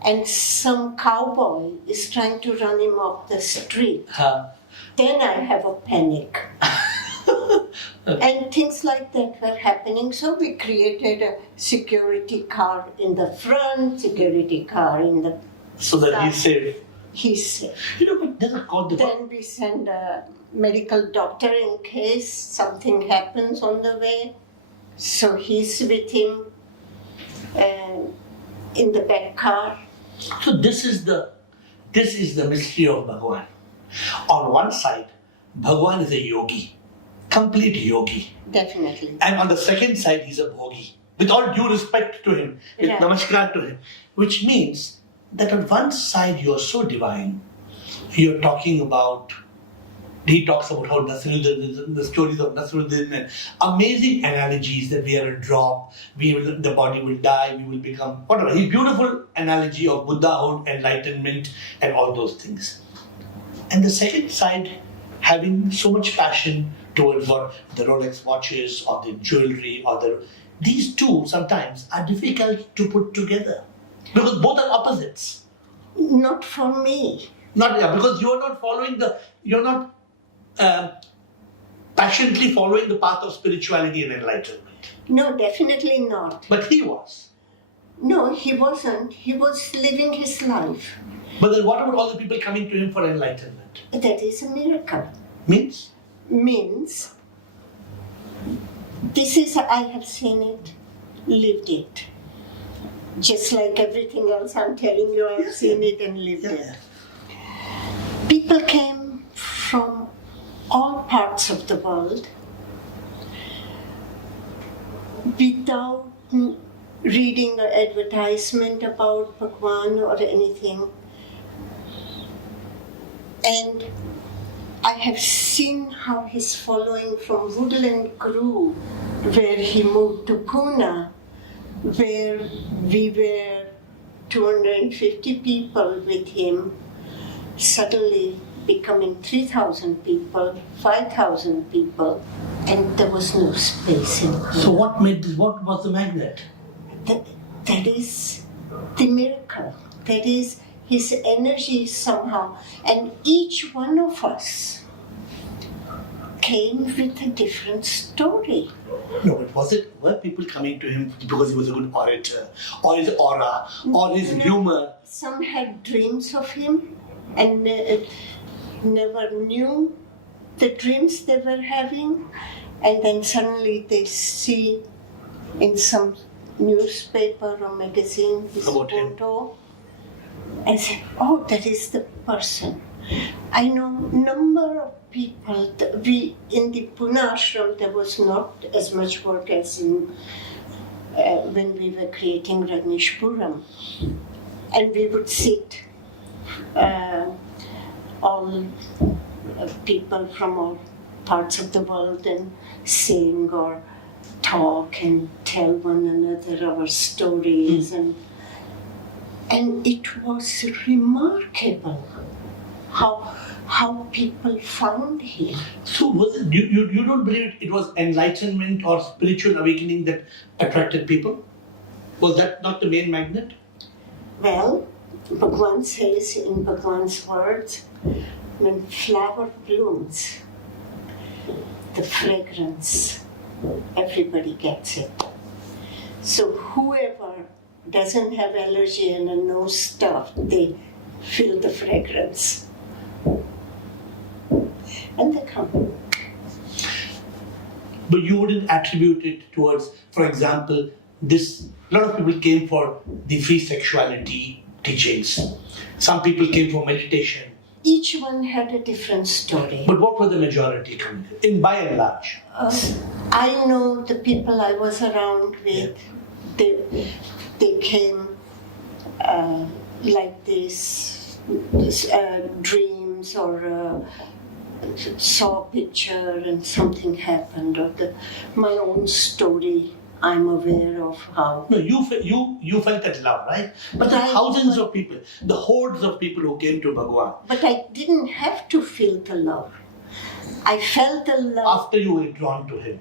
and some cowboy is trying to run him off the street. Then I have a panic. And things like that were happening. So we created a security car in the front, security car in the so that he's safe. He's safe. But then we send a medical doctor in case something happens on the way. So he's with him in the back car. So this is the mystery of Bhagwan. On one side, Bhagwan is a yogi, complete yogi. Definitely. And on the second side, he's a bhogi. With all due respect to him, with namaskar to him. Which means that on one side you're so divine, you're talking about, he talks about how Nasruddin, the stories of Nasruddin, and amazing analogies that we are a drop, the body will die, we will become, whatever. His beautiful analogy of Buddhahood, enlightenment, and all those things. And the second side, having so much passion towards the Rolex watches or the jewelry these two sometimes are difficult to put together because both are opposites. Not for me. Because you're not following you're not passionately following the path of spirituality and enlightenment. No, definitely not. But he was. No, he wasn't. He was living his life. But then what about all the people coming to him for enlightenment? That is a miracle. Means? Means, this is, I have seen it, lived it. Just like everything else I'm telling you, I've seen it and lived it. People came from all parts of the world without reading an advertisement about Bhagwan or anything. And I have seen how his following from Woodland grew, where he moved to Pune, where we were 250 people with him, suddenly becoming 3,000 people, 5,000 people, and there was no space in Pune. So what was the magnet? That is the miracle. That is his energy somehow. And each one of us came with a different story. No, but were people coming to him because he was a good orator, or his aura, or his humor? Some had dreams of him and never knew the dreams they were having, and then suddenly they see in some newspaper or magazine his About him. photo and say, oh, that is the person. I know number of people, in the Pune ashram there was not as much work as in when we were creating Rajneeshpuram, and we would sit all people from all parts of the world and sing or talk and tell one another our stories, and it was remarkable how people found him. So was it, you don't believe it was enlightenment or spiritual awakening that attracted people? Was that not the main magnet? Well, Bhagwan says in Bhagwan's words, when flower blooms, the fragrance, everybody gets it. So whoever doesn't have allergy and a nose stuff, they feel the fragrance. And they come. But you wouldn't attribute it towards, for example, a lot of people came for the free sexuality teachings. Some people came for meditation. Each one had a different story. But what were the majority coming in by and large? I know the people I was around with, they came like this, dreams or saw a picture and something happened, or my own story I'm aware of how. No, you felt that love, right? But the thousands of people, the hordes of people who came to Bhagwan. But I didn't have to feel the love. I felt the love. After you were drawn to him.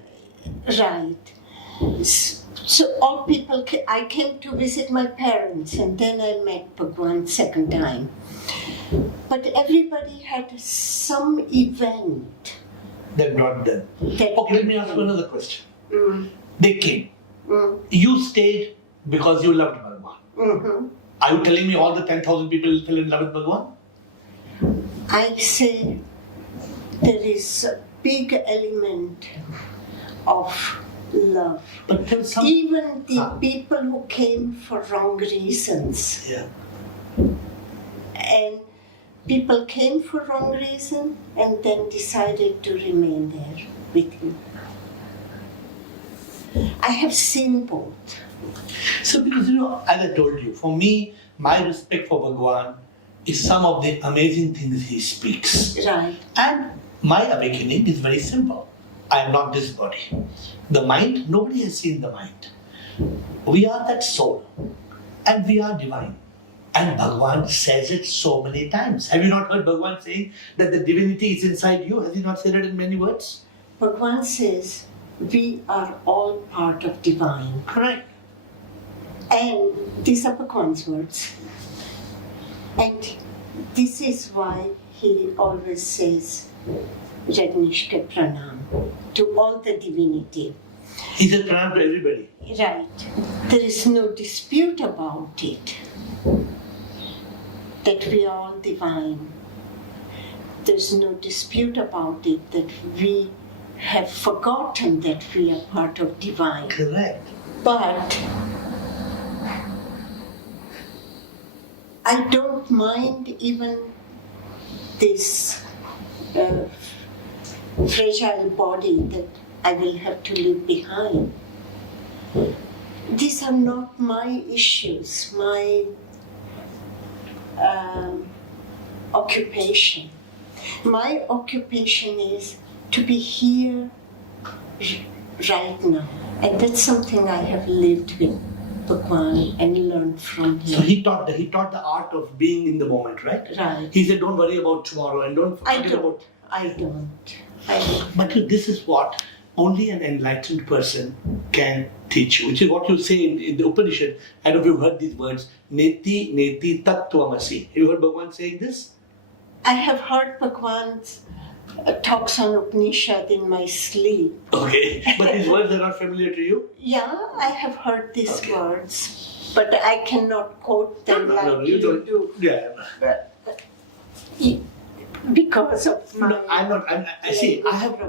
Right. So all people, I came to visit my parents and then I met Bhagwan second time. But everybody had some event That brought them. Okay, let me ask you another question. They came. You stayed because you loved Bhagwan. Mm-hmm. Are you telling me all the 10,000 people fell in love with Bhagwan? I say there is a big element of love. But there was some... Even the people who came for wrong reasons. Yeah. And people came for wrong reason and then decided to remain there with him. I have seen both. So because, as I told you, for me, my respect for Bhagwan is some of the amazing things he speaks. Right. And my awakening is very simple. I am not this body. The mind, nobody has seen the mind. We are that soul. And we are divine. And Bhagwan says it so many times. Have you not heard Bhagwan saying that the divinity is inside you? Has he not said it in many words? Bhagwan says we are all part of divine. Correct. And these are Bhagwan's words. And this is why he always says, Rajneesh ke pranam. to all the divinity. He said pranam to everybody. Right. There is no dispute about it, that we are all divine. There's no dispute about it that we have forgotten that we are part of divine. Correct. But I don't mind even this fragile body that I will have to leave behind. These are not my issues, my occupation. My occupation is to be here right now. And that's something I have lived with Bhagwan and learned from him. So he taught the art of being in the moment, right? Right. He said, don't worry about tomorrow and don't forget about... I don't. But this is what only an enlightened person can teach you, which is what you say in the Upanishad. I don't know if you've heard these words, Neti Neti Tat Tvamasi. Have you heard Bhagwan saying this? I have heard Bhagwan's talks on Upanishad in my sleep. Okay, but these words are not familiar to you? Yeah, I have heard these words, but I cannot quote them you do. Yeah. Because of my... No, I'm not. I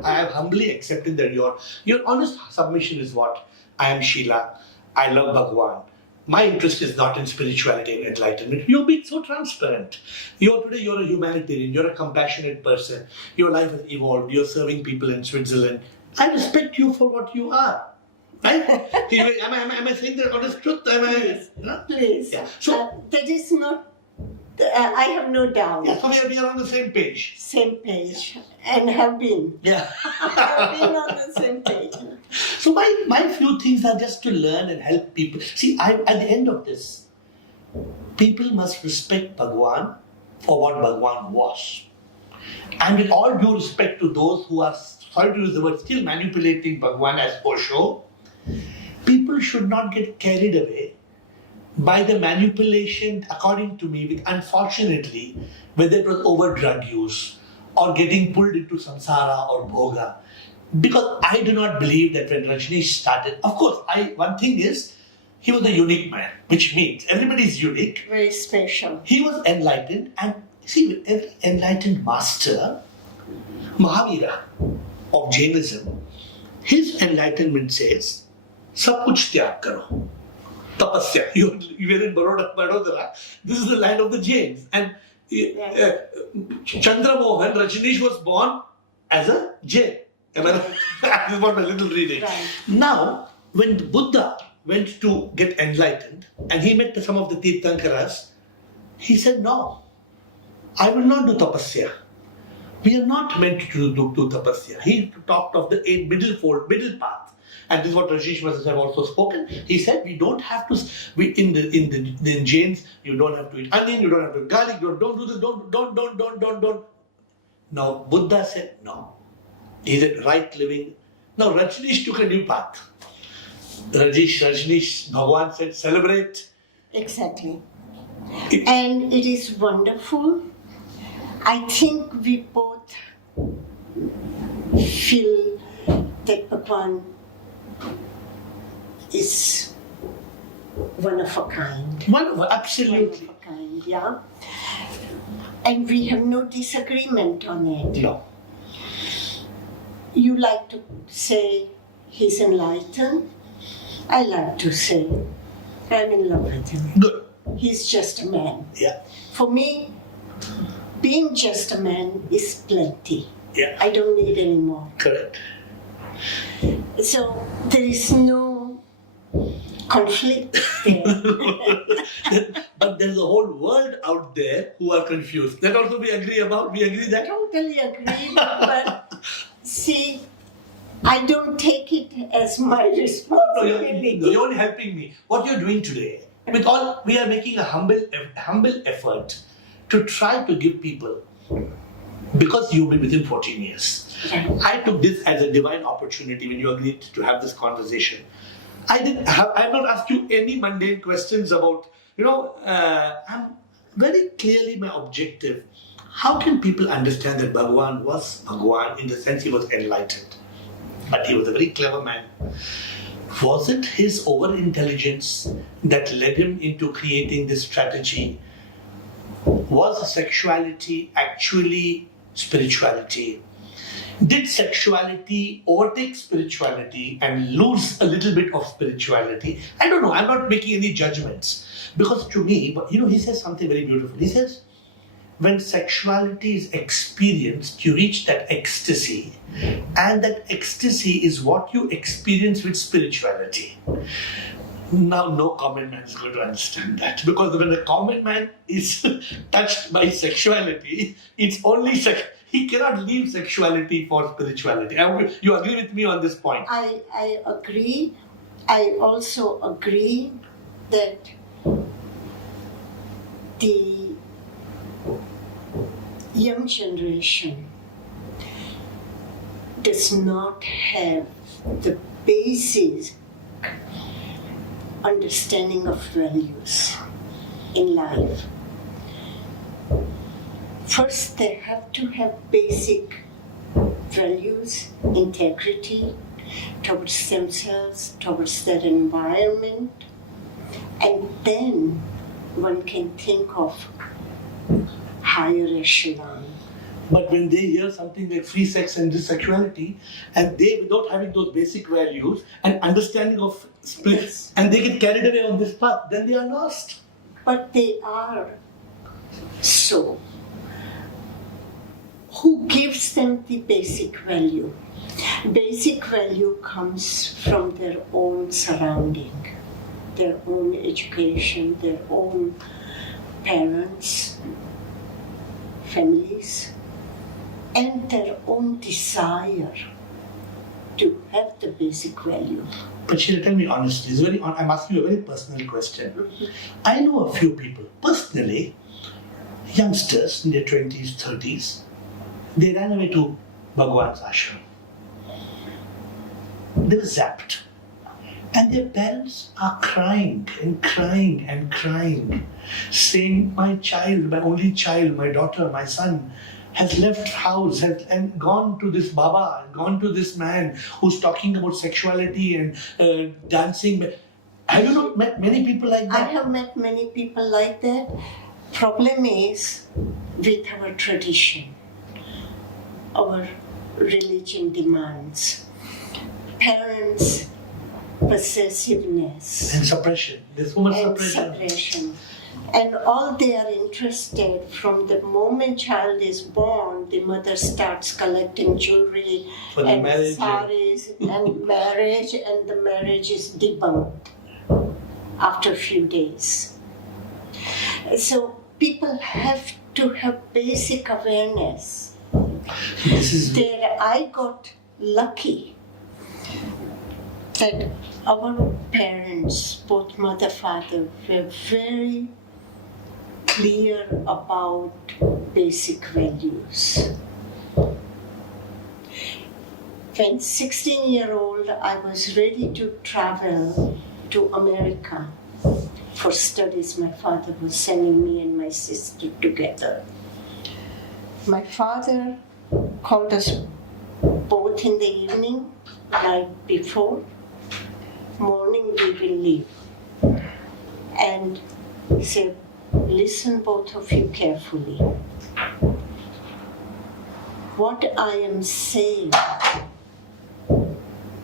have humbly accepted that your honest submission is what? I am Sheela. I love Bhagwan. My interest is not in spirituality and enlightenment. You're being so transparent. Today you're a humanitarian. You're a compassionate person. Your life has evolved. You're serving people in Switzerland. I respect you for what you are. Right? am I saying the honest truth? Please. Yeah. So that is not... I have no doubt. Yeah, so we are on the same page. Same page. And have been. Yeah. have been on the same page. So my few things are just to learn and help people. See, at the end of this, people must respect Bhagwan for what Bhagwan was. And with all due respect to those who are, sorry to use the word, still manipulating Bhagwan as Osho, people should not get carried away by the manipulation, according to me, with unfortunately, whether it was over drug use or getting pulled into samsara or bhoga. Because I do not believe that when Rajneesh started, of course, one thing is, he was a unique man, which means everybody is unique. Very special. He was enlightened, and see, with every enlightened master, Mahavira of Jainism, his enlightenment says, Sab kuch tyag karo. Tapasya. You were in Vadodara. This is the land of the Jains. And Chandra Mohan, Rajneesh was born as a Jain. This is what my little reading. Right. Now, when Buddha went to get enlightened and he met some of the Tirthankaras, he said, no, I will not do tapasya. We are not meant to do tapasya. He talked of the middle path. And this is what Rajneesh must have also spoken. He said, we don't have to, in Jains, you don't have to eat onion, you don't have to eat garlic, don't do this, don't. Now, Buddha said, no. He said, right living. Now, Rajneesh took a new path. Rajneesh, Bhagwan said, celebrate. Exactly. And it is wonderful. I think we both feel that Bhagwan is one of a kind. Absolutely. One of a kind, yeah. And we have no disagreement on it. No. You like to say he's enlightened. I like to say I'm in love with him. Good. He's just a man. Yeah. For me, being just a man is plenty. Yeah. I don't need any more. Correct. So there is no conflict there. But there's a whole world out there who are confused. That also we agree about. We agree that. Totally agree, but see, I don't take it as my responsibility. No, you're only helping me. What you're doing today, we are making a humble effort to try to give people, because you've been with him 14 years. I took this as a divine opportunity when you agreed to have this conversation. I have not asked you any mundane questions about, I'm very clearly my objective. How can people understand that Bhagwan was Bhagwan in the sense he was enlightened? but he was a very clever man. Was it his over-intelligence that led him into creating this strategy? Was sexuality actually spirituality? Did sexuality overtake spirituality and lose a little bit of spirituality? I don't know. I'm not making any judgments. Because to me, he says something very beautiful. He says, when sexuality is experienced, you reach that ecstasy. And that ecstasy is what you experience with spirituality. Now, no common man is going to understand that. Because when a common man is touched by sexuality, it's only he cannot leave sexuality for spirituality. You agree with me on this point? I agree. I also agree that the young generation does not have the basic understanding of values in life. First, they have to have basic values, integrity towards themselves, towards their environment, and then one can think of higher echelon. But when they hear something like free sex and sexuality, and they, without having those basic values and understanding of splits, and they get carried away on this path, then they are lost. But they are. So, who gives them the basic value? Basic value comes from their own surrounding, their own education, their own parents, families, and their own desire to have the basic value. But Sheila, tell me honestly, I'm asking you a very personal question. Mm-hmm. I know a few people, personally, youngsters in their 20s, 30s, they ran away to Bhagwan's ashram. They were zapped. And their parents are crying and crying and crying, saying, my child, my only child, my daughter, my son, has left house and gone to this Baba, gone to this man who's talking about sexuality and dancing. Have you not met many people like that? I have met many people like that. Problem is with our tradition, our religion demands, parents' possessiveness and suppression. There's so much suppression. And all they are interested, from the moment child is born, the mother starts collecting jewelry and saris and marriage, and the marriage is debunked after a few days. So people have to have basic awareness. I got lucky that our parents, both mother, father, were very clear about basic values. When 16-year-old, I was ready to travel to America for studies. My father was sending me and my sister together. My father called us both in the evening, night before. Morning we will leave. And said, listen both of you carefully. What I am saying,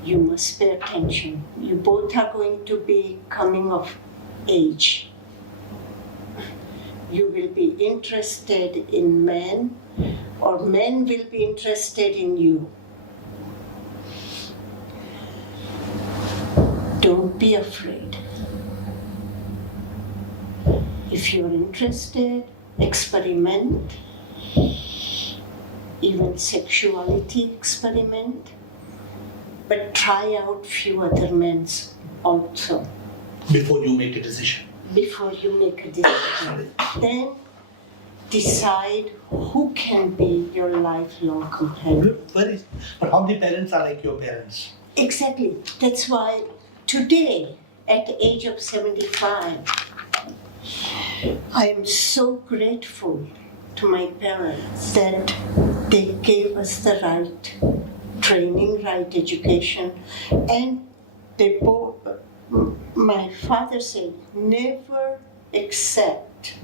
you must pay attention. You both are going to be coming of age. You will be interested in men, or men will be interested in you. Don't be afraid. If you're interested, experiment. Even sexuality experiment. But try out few other men also. Before you make a decision. Before you make a decision. Then decide who can be your lifelong companion. But how many parents are like your parents? Exactly. That's why today, at the age of 75, I am so grateful to my parents that they gave us the right training, right education, and they both. My father said, never accept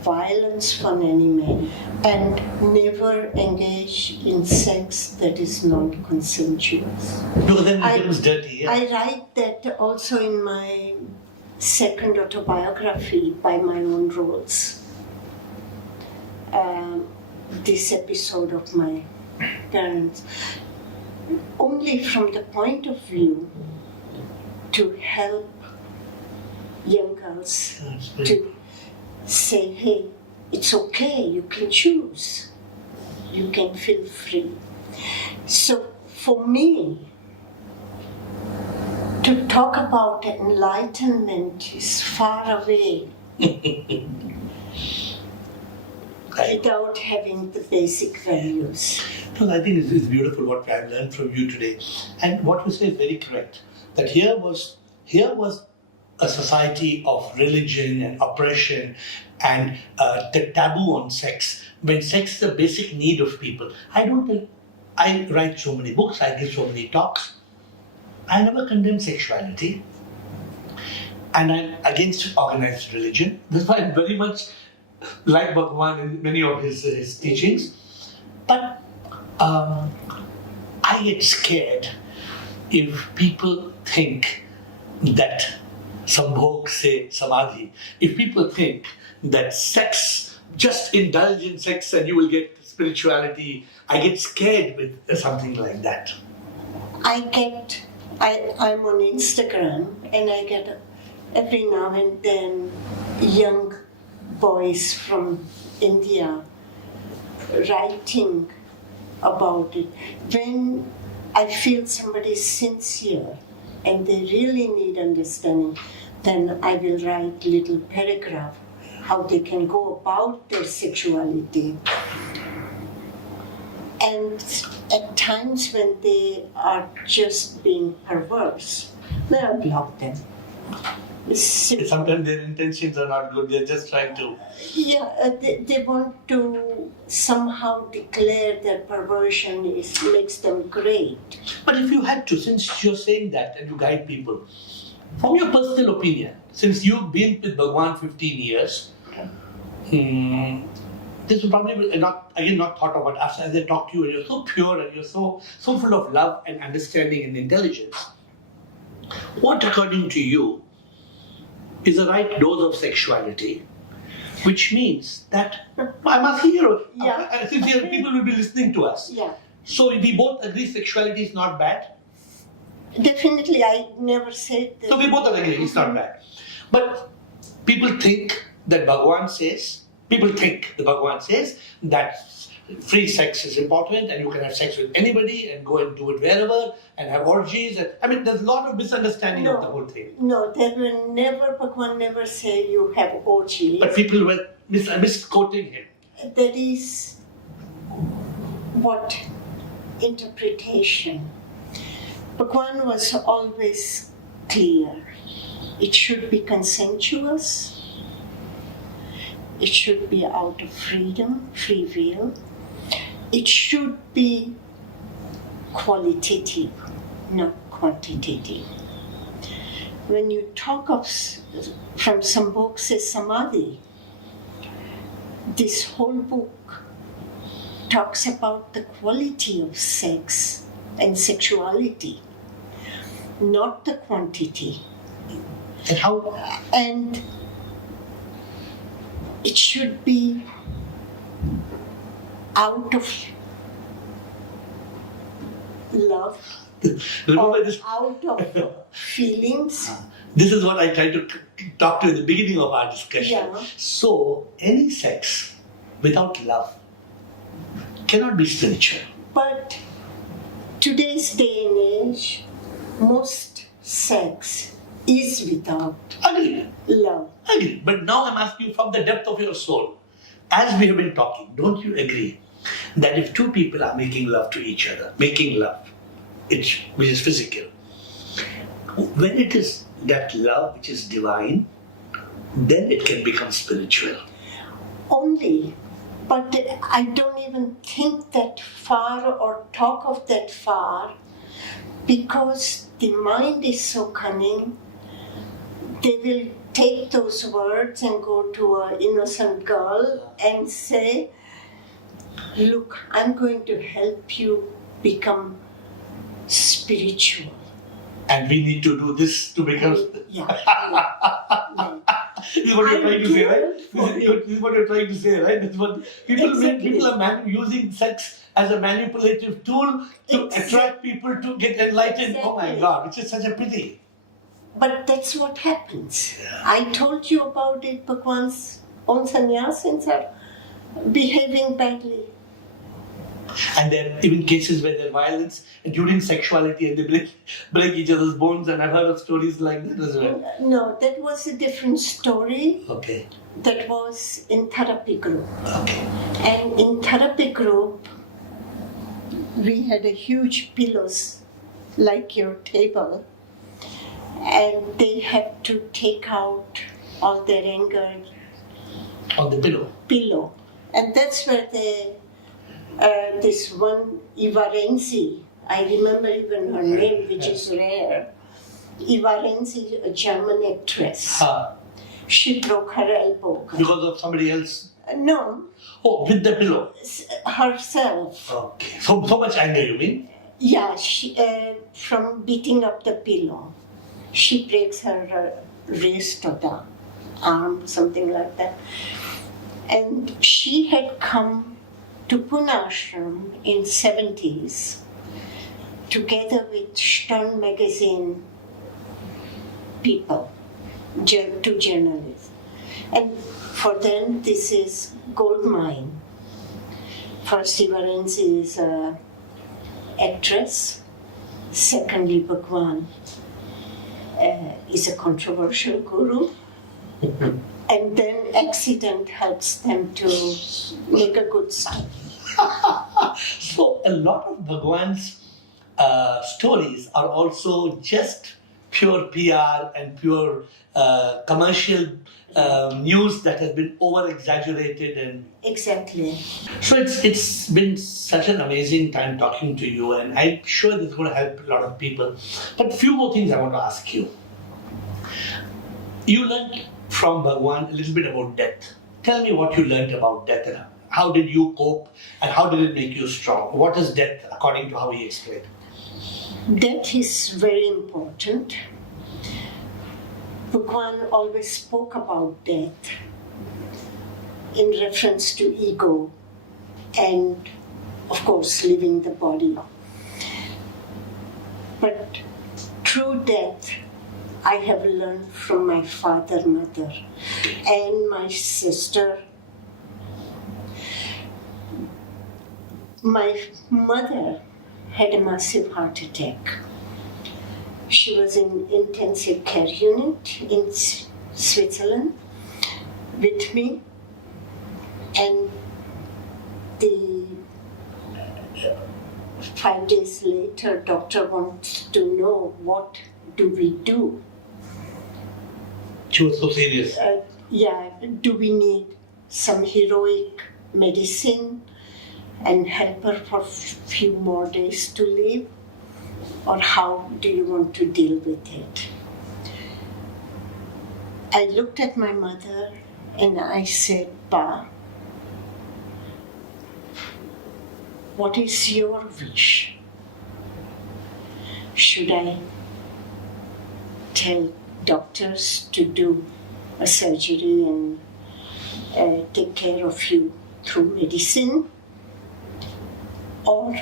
violence from any man and never engage in sex that is not consensuous. No, then it becomes dirty. Yeah? I write that also in my second autobiography, By My Own Rules. This episode of my parents, only from the point of view to help young girls to say, hey, it's okay, you can choose, you can feel free. So for me, to talk about enlightenment is far away without having the basic values. No, I think it's beautiful what I've learned from you today. And what you say is very correct. That here was a society of religion and oppression and the taboo on sex. When sex is a basic need of people. I write so many books, I give so many talks. I never condemn sexuality. And I'm against organized religion. That's why I'm very much like Bhagwan in many of his teachings. But I get scared if people think that Sambhog say Samadhi, if people think that sex, just indulge in sex and you will get spirituality, I get scared with something like that. I'm on Instagram and I get every now and then young boys from India writing about it. When I feel somebody is sincere and they really need understanding, then I will write little paragraph how they can go about their sexuality. And at times when they are just being perverse, then I block them. Sometimes their intentions are not good, they're just trying to... Yeah, they want to somehow declare that perversion makes them great. But if you had to, since you're saying that and you guide people, from your personal opinion, since you've been with Bhagwan 15 years, this will probably not thought about after as they talk to you and you're so pure and you're so full of love and understanding and intelligence. What, according to you, is the right dose of sexuality? Which means that, I'm asking you, since here people will be listening to us. Yeah. So we both agree sexuality is not bad? Definitely, I never said that. So we both agree it's not bad. But people think that Bhagwan says that free sex is important and you can have sex with anybody and go and do it wherever and have orgies. There's a lot of misunderstanding of the whole thing. No, Bhagwan never say you have orgies. But people were misquoting him. That is what interpretation. Bhagwan was always clear. It should be consensuous. It should be out of freedom, free will. It should be qualitative, not quantitative. When you talk of, from Sambhog says Samadhi, this whole book talks about the quality of sex and sexuality, not the quantity. And how? And it should be out of love, Remember this? out of feelings. This is what I tried to talk to in the beginning of our discussion. Yeah. So, any sex without love cannot be spiritual. But today's day and age, most sex is without Agree. love. Agree. But now I'm asking you from the depth of your soul. As we have been talking, don't you agree that if two people are making love to each other, making love, which is physical, when it is that love which is divine, then it can become spiritual. Only But I don't even think that far or talk of that far, because the mind is so cunning. They will take those words and go to an innocent girl and say, look, I'm going to help you become spiritual. And we need to do this to become... Yeah. This is what you're trying to say, right? This is what you're trying to say, right? This is what people are using sex as a manipulative tool to attract people to get enlightened. Exactly. Oh my God, which is such a pity. But that's what happens. I told you about it. Bhagwan's own sannyasins are behaving badly. And there are even cases where there's violence during sexuality and they break each other's bones, and I've heard of stories like that as well. No, that was a different story. Okay. That was in therapy group. Okay. And in therapy group, we had a huge pillows like your table, and they had to take out all their anger On the pillow. And that's where this one Eva Renzi, I remember even her name, which is rare. Eva Renzi, a German actress. She broke her elbow. Because of somebody else? No. Oh, with the pillow? Herself. Okay. So much anger, you mean? Yeah, she, from beating up the pillow. She breaks her wrist or the arm, something like that. And she had come to Pune Ashram in 70s together with Stern magazine people, two journalists. And for them, this is gold mine. First, Eva Renzi is an actress. Secondly, Bhagwan is a controversial guru. And then accident helps them to make a good side. So a lot of Bhagwan's stories are also just pure PR and pure commercial news that has been over-exaggerated. And Exactly. so it's been such an amazing time talking to you, and I'm sure this is going to help a lot of people. But a few more things I want to ask you. You learned from Bhagwan a little bit about death. Tell me what you learned about death and how did you cope and how did it make you strong? What is death according to how he explained? Death is very important. Bhagwan always spoke about death in reference to ego and, of course, leaving the body. But through death, I have learned from my father, mother, and my sister. My mother had a massive heart attack. She was in intensive care unit in Switzerland with me, and 5 days later, doctor wants to know what do we do. She was so serious. Do we need some heroic medicine and help her for a few more days to live? Or how do you want to deal with it? I looked at my mother and I said, Pa, what is your wish? Should I tell doctors to do a surgery and take care of you through medicine? Or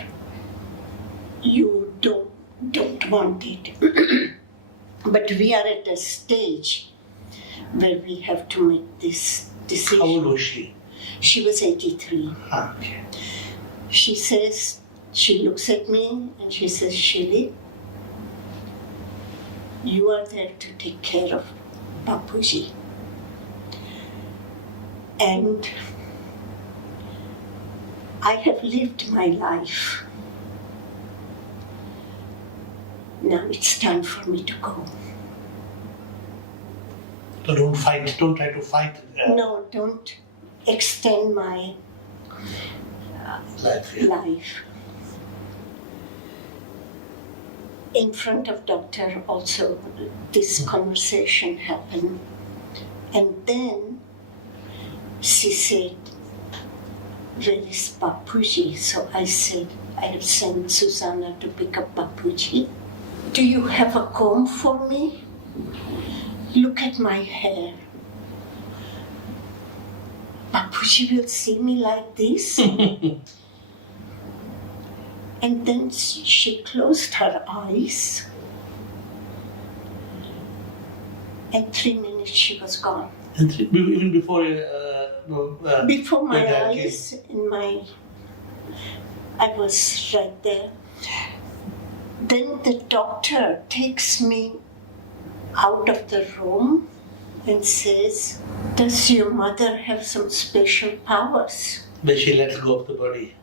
you don't want it? But we are at a stage where we have to make this decision. How old was she? She was 83. Okay. She looks at me and she says, Shili, you are there to take care of Bapuji. And I have lived my life. Now it's time for me to go. So don't fight, don't try to fight. No, don't extend my life. In front of doctor also this conversation happened. And then she said, where is Bapuji? So I said, I have sent Susanna to pick up Bapuji. Do you have a comb for me? Look at my hair. Bapuji will see me like this? And then she closed her eyes. And 3 minutes she was gone. And even before before my eyes, I was right there. Then the doctor takes me out of the room and says, does your mother have some special powers? That she lets go of the body.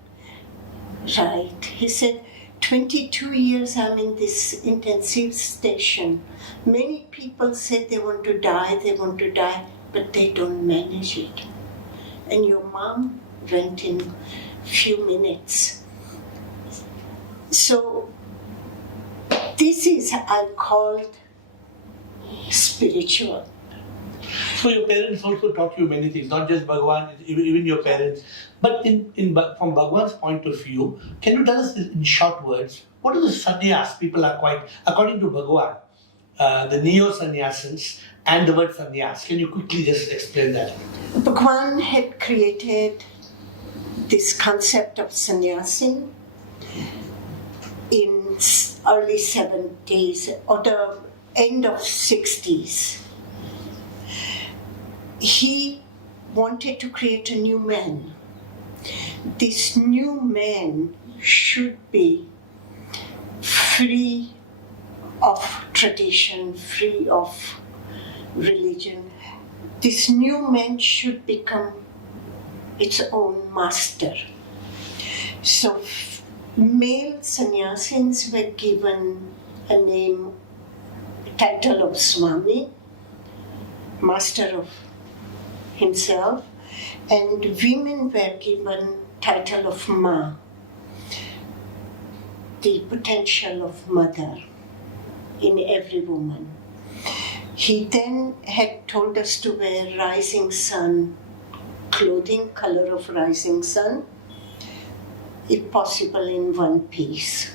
Right. He said, 22 years I'm in this intensive station. Many people say they want to die, but they don't manage it. And your mom went in few minutes. So this is, I called spiritual. So your parents also taught you many things, not just Bhagwan, even your parents. But from Bhagwan's point of view, can you tell us in short words, what are the sannyas people are quite, according to Bhagwan, the neo-sannyasins and the word sannyas? Can you quickly just explain that? Bhagwan had created this concept of sannyasin in early 70s or the end of 60s. He wanted to create a new man. This new man should be free of tradition, free of religion. This new man should become its own master. So male sannyasins were given a name, title of Swami, master of himself, and women were given title of Ma, the potential of mother in every woman. He then had told us to wear rising sun clothing, color of rising sun, if possible in one piece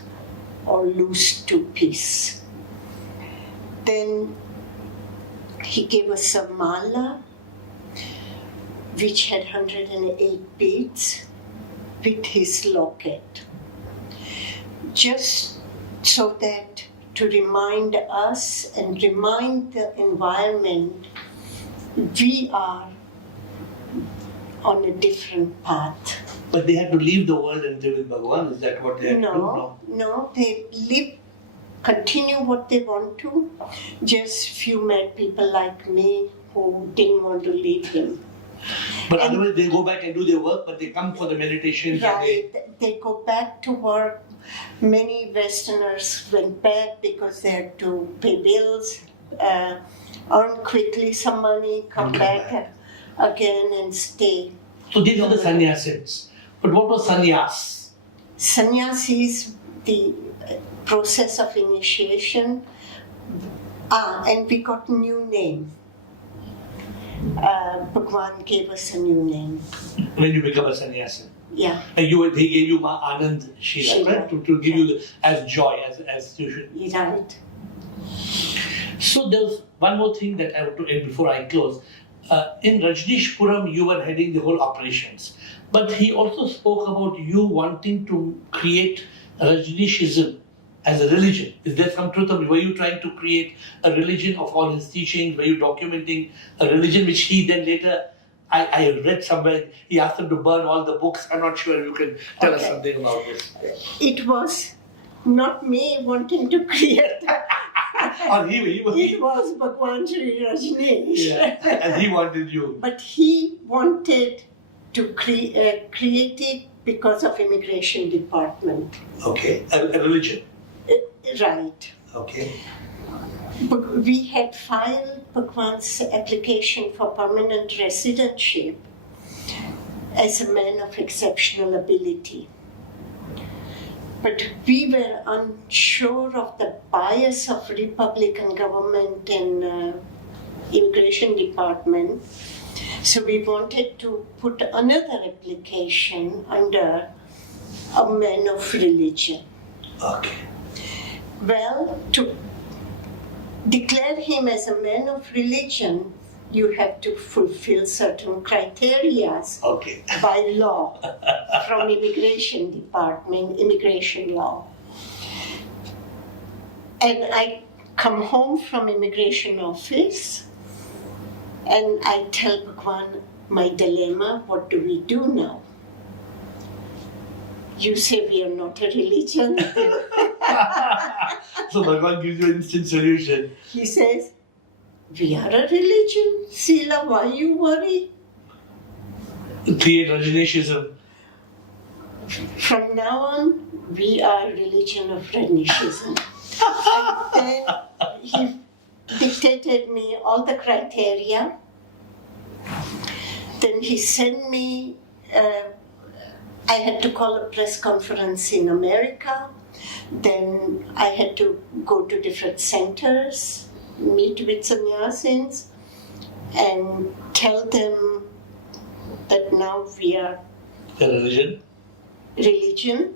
or loose two-piece. Then he gave us a mala which had 108 beads with his locket, just so that to remind us and remind the environment we are on a different path. But they had to leave the world and live with Bhagwan, is that what they had to do? No, they live, continue what they want to, just few mad people like me who didn't want to leave him. But otherwise they go back and do their work, but they come for the meditation. Right, they go back to work. Many Westerners went back because they had to pay bills, earn quickly some money, come back again and stay. So these are the sannyasins. But what was sannyas? Sannyas is the process of initiation. And we got a new name. Bhagwan gave us a new name. When you become a sannyasin? Yeah. And he gave you Ma Aanand Sheela, right? To give you as joy, as you should. Right. So there's one more thing that I want to add before I close. In Rajneeshpuram, you were heading the whole operations. But he also spoke about you wanting to create Rajneeshism as a religion. Is there some truth of it? Were you trying to create a religion of all his teachings? Were you documenting a religion which he then later, I read somewhere, he asked them to burn all the books. I'm not sure if you can tell us something about this. It was not me wanting to create that. It was Bhagwan Shri Rajneesh. Yeah. And he wanted you. But he wanted to create it because of immigration department. Okay, a religion. Right. Okay. We had filed Bhagwan's application for permanent residentship, as a man of exceptional ability. But we were unsure of the bias of Republican government and immigration department. So we wanted to put another application under a man of religion. Okay. Well, to declare him as a man of religion, you have to fulfill certain criteria Okay. by law from immigration department, immigration law. And I come home from immigration office and I tell Bhagwan my dilemma, what do we do now? You say we are not a religion. So Bhagwan gives you an instant solution. He says, we are a religion. Sheela, why you worry? Create Rajneeshism. From now on, we are religion of Rajneeshism. And then he dictated me all the criteria. Then he sent me, I had to call a press conference in America. Then I had to go to different centers, meet with sannyasins, and tell them that now we are The religion.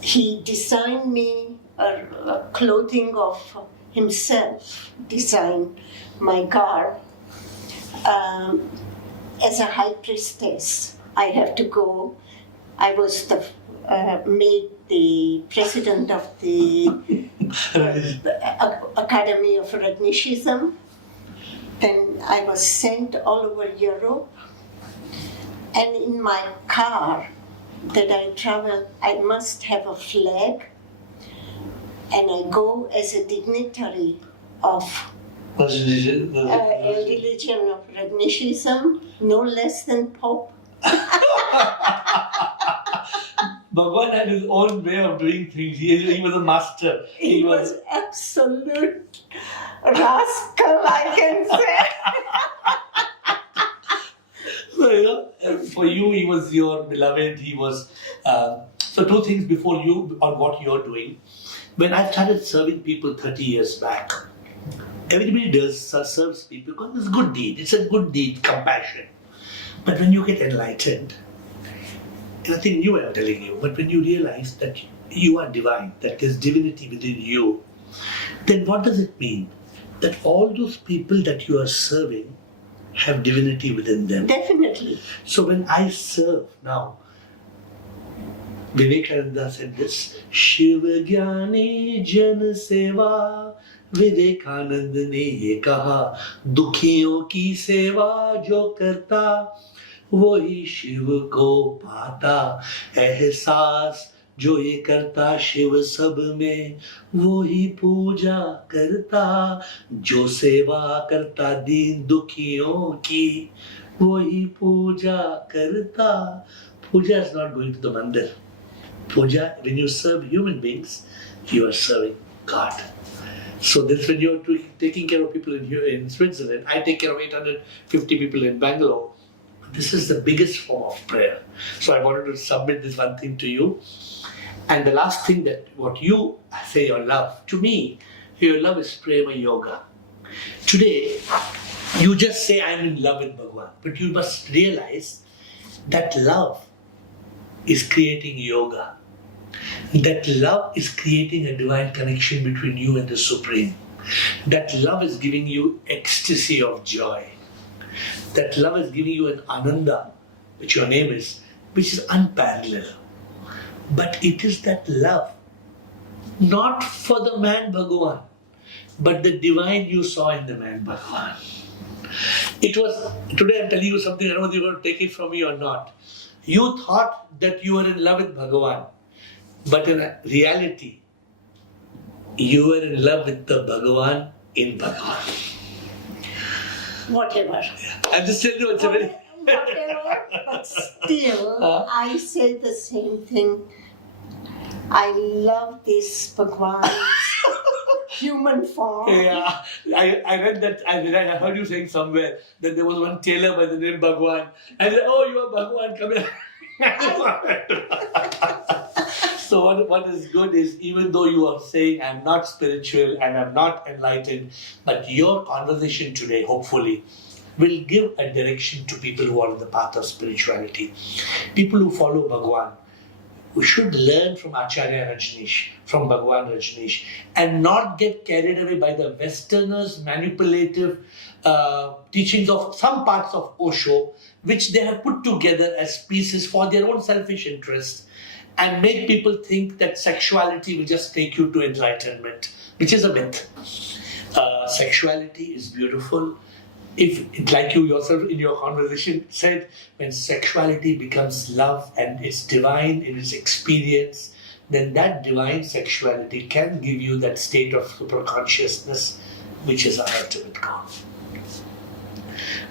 He designed me a clothing of himself, designed my garb. As a high priestess, I have to go. I was made the president of the Academy of Rajneeshism. Then I was sent all over Europe. And in my car that I travel, I must have a flag. And I go as a dignitary of a religion of Rajneeshism, no less than Pope. Bhagwan had his own way of doing things. He was a master. He was absolute rascal, I can say. So, for you, he was your beloved. He was. So, two things before you on what you're doing. When I started serving people 30 years back, everybody serves people because it's a good deed. It's a good deed, compassion. But when you get enlightened, nothing new I'm telling you, but when you realize that you are divine, that there's divinity within you, then what does it mean? That all those people that you are serving have divinity within them. Definitely. So when I serve now, Vivekananda said this, Shiva Jnani Jan Seva, Vivekananda ne ye kaha, Dukhiyon ki seva jo karta, वही शिव को पाता एहसास जो ये करता शिव सब में वही पूजा करता जो सेवा करता दीन दुखियों की वही पूजा करता. Puja is not going to the mandir. Puja, when you serve human beings, you are serving God. So that's when you're taking care of people in Switzerland. I take care of 850 people in Bangalore. This is the biggest form of prayer. So I wanted to submit this one thing to you. And the last thing that what you say your love, to me, your love is prema yoga. Today, you just say I'm in love with Bhagwan, but you must realize that love is creating yoga. That love is creating a divine connection between you and the Supreme. That love is giving you ecstasy of joy. That love is giving you an Ananda, which your name is, which is unparalleled. But it is that love, not for the man Bhagavan, but the divine you saw in the man Bhagavan. It was, today I'm telling you something, I don't know if you're going to take it from me or not. You thought that you were in love with Bhagavan, but in reality, you were in love with the Bhagavan in Bhagavan. Whatever. I'm just telling you it's a very... Whatever, but still, I say the same thing. I love this Bhagwan. human form. Yeah, I read that. I heard you saying somewhere that there was one tailor by the name Bhagwan. I said, "Oh, you are Bhagwan, come here." So what is good is, even though you are saying I'm not spiritual and I'm not enlightened, but your conversation today, hopefully, will give a direction to people who are on the path of spirituality. People who follow Bhagwan. We should learn from Acharya Rajneesh, from Bhagwan Rajneesh, and not get carried away by the Westerners' manipulative teachings of some parts of Osho, which they have put together as pieces for their own selfish interest, and make people think that sexuality will just take you to enlightenment, which is a myth. Sexuality is beautiful. If, like you yourself in your conversation said, when sexuality becomes love and it's divine in its experience, then that divine sexuality can give you that state of super consciousness, which is our ultimate goal.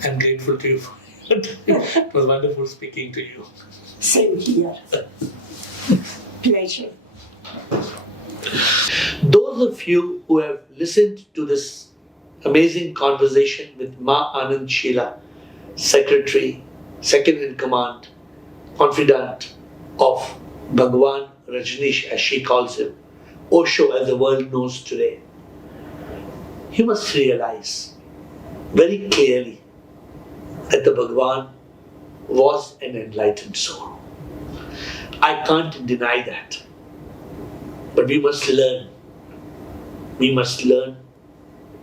I'm grateful to you for it. It was wonderful speaking to you. Same here. Pleasure. Those of you who have listened to this amazing conversation with Ma Aanand Sheela, Secretary, Second in Command, Confidant of Bhagwan Rajneesh, as she calls him, Osho as the world knows today. You must realize very clearly that the Bhagwan was an enlightened soul. I can't deny that. But we must learn. We must learn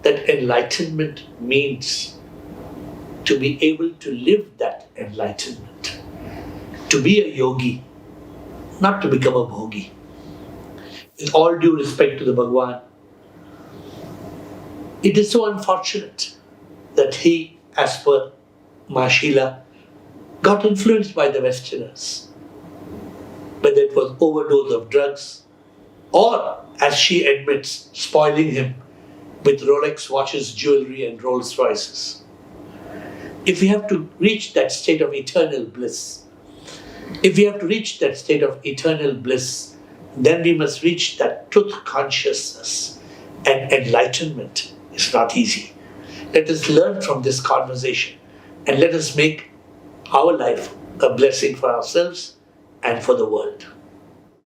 that enlightenment means to be able to live that enlightenment. To be a yogi, not to become a bhogi. With all due respect to the Bhagwan, it is so unfortunate that he, as per Ma Sheela, got influenced by the Westerners. Whether it was overdose of drugs, or, as she admits, spoiling him with Rolex watches, jewelry and Rolls Royces. If we have to reach that state of eternal bliss, then we must reach that truth consciousness, and enlightenment is not easy. Let us learn from this conversation and let us make our life a blessing for ourselves and for the world.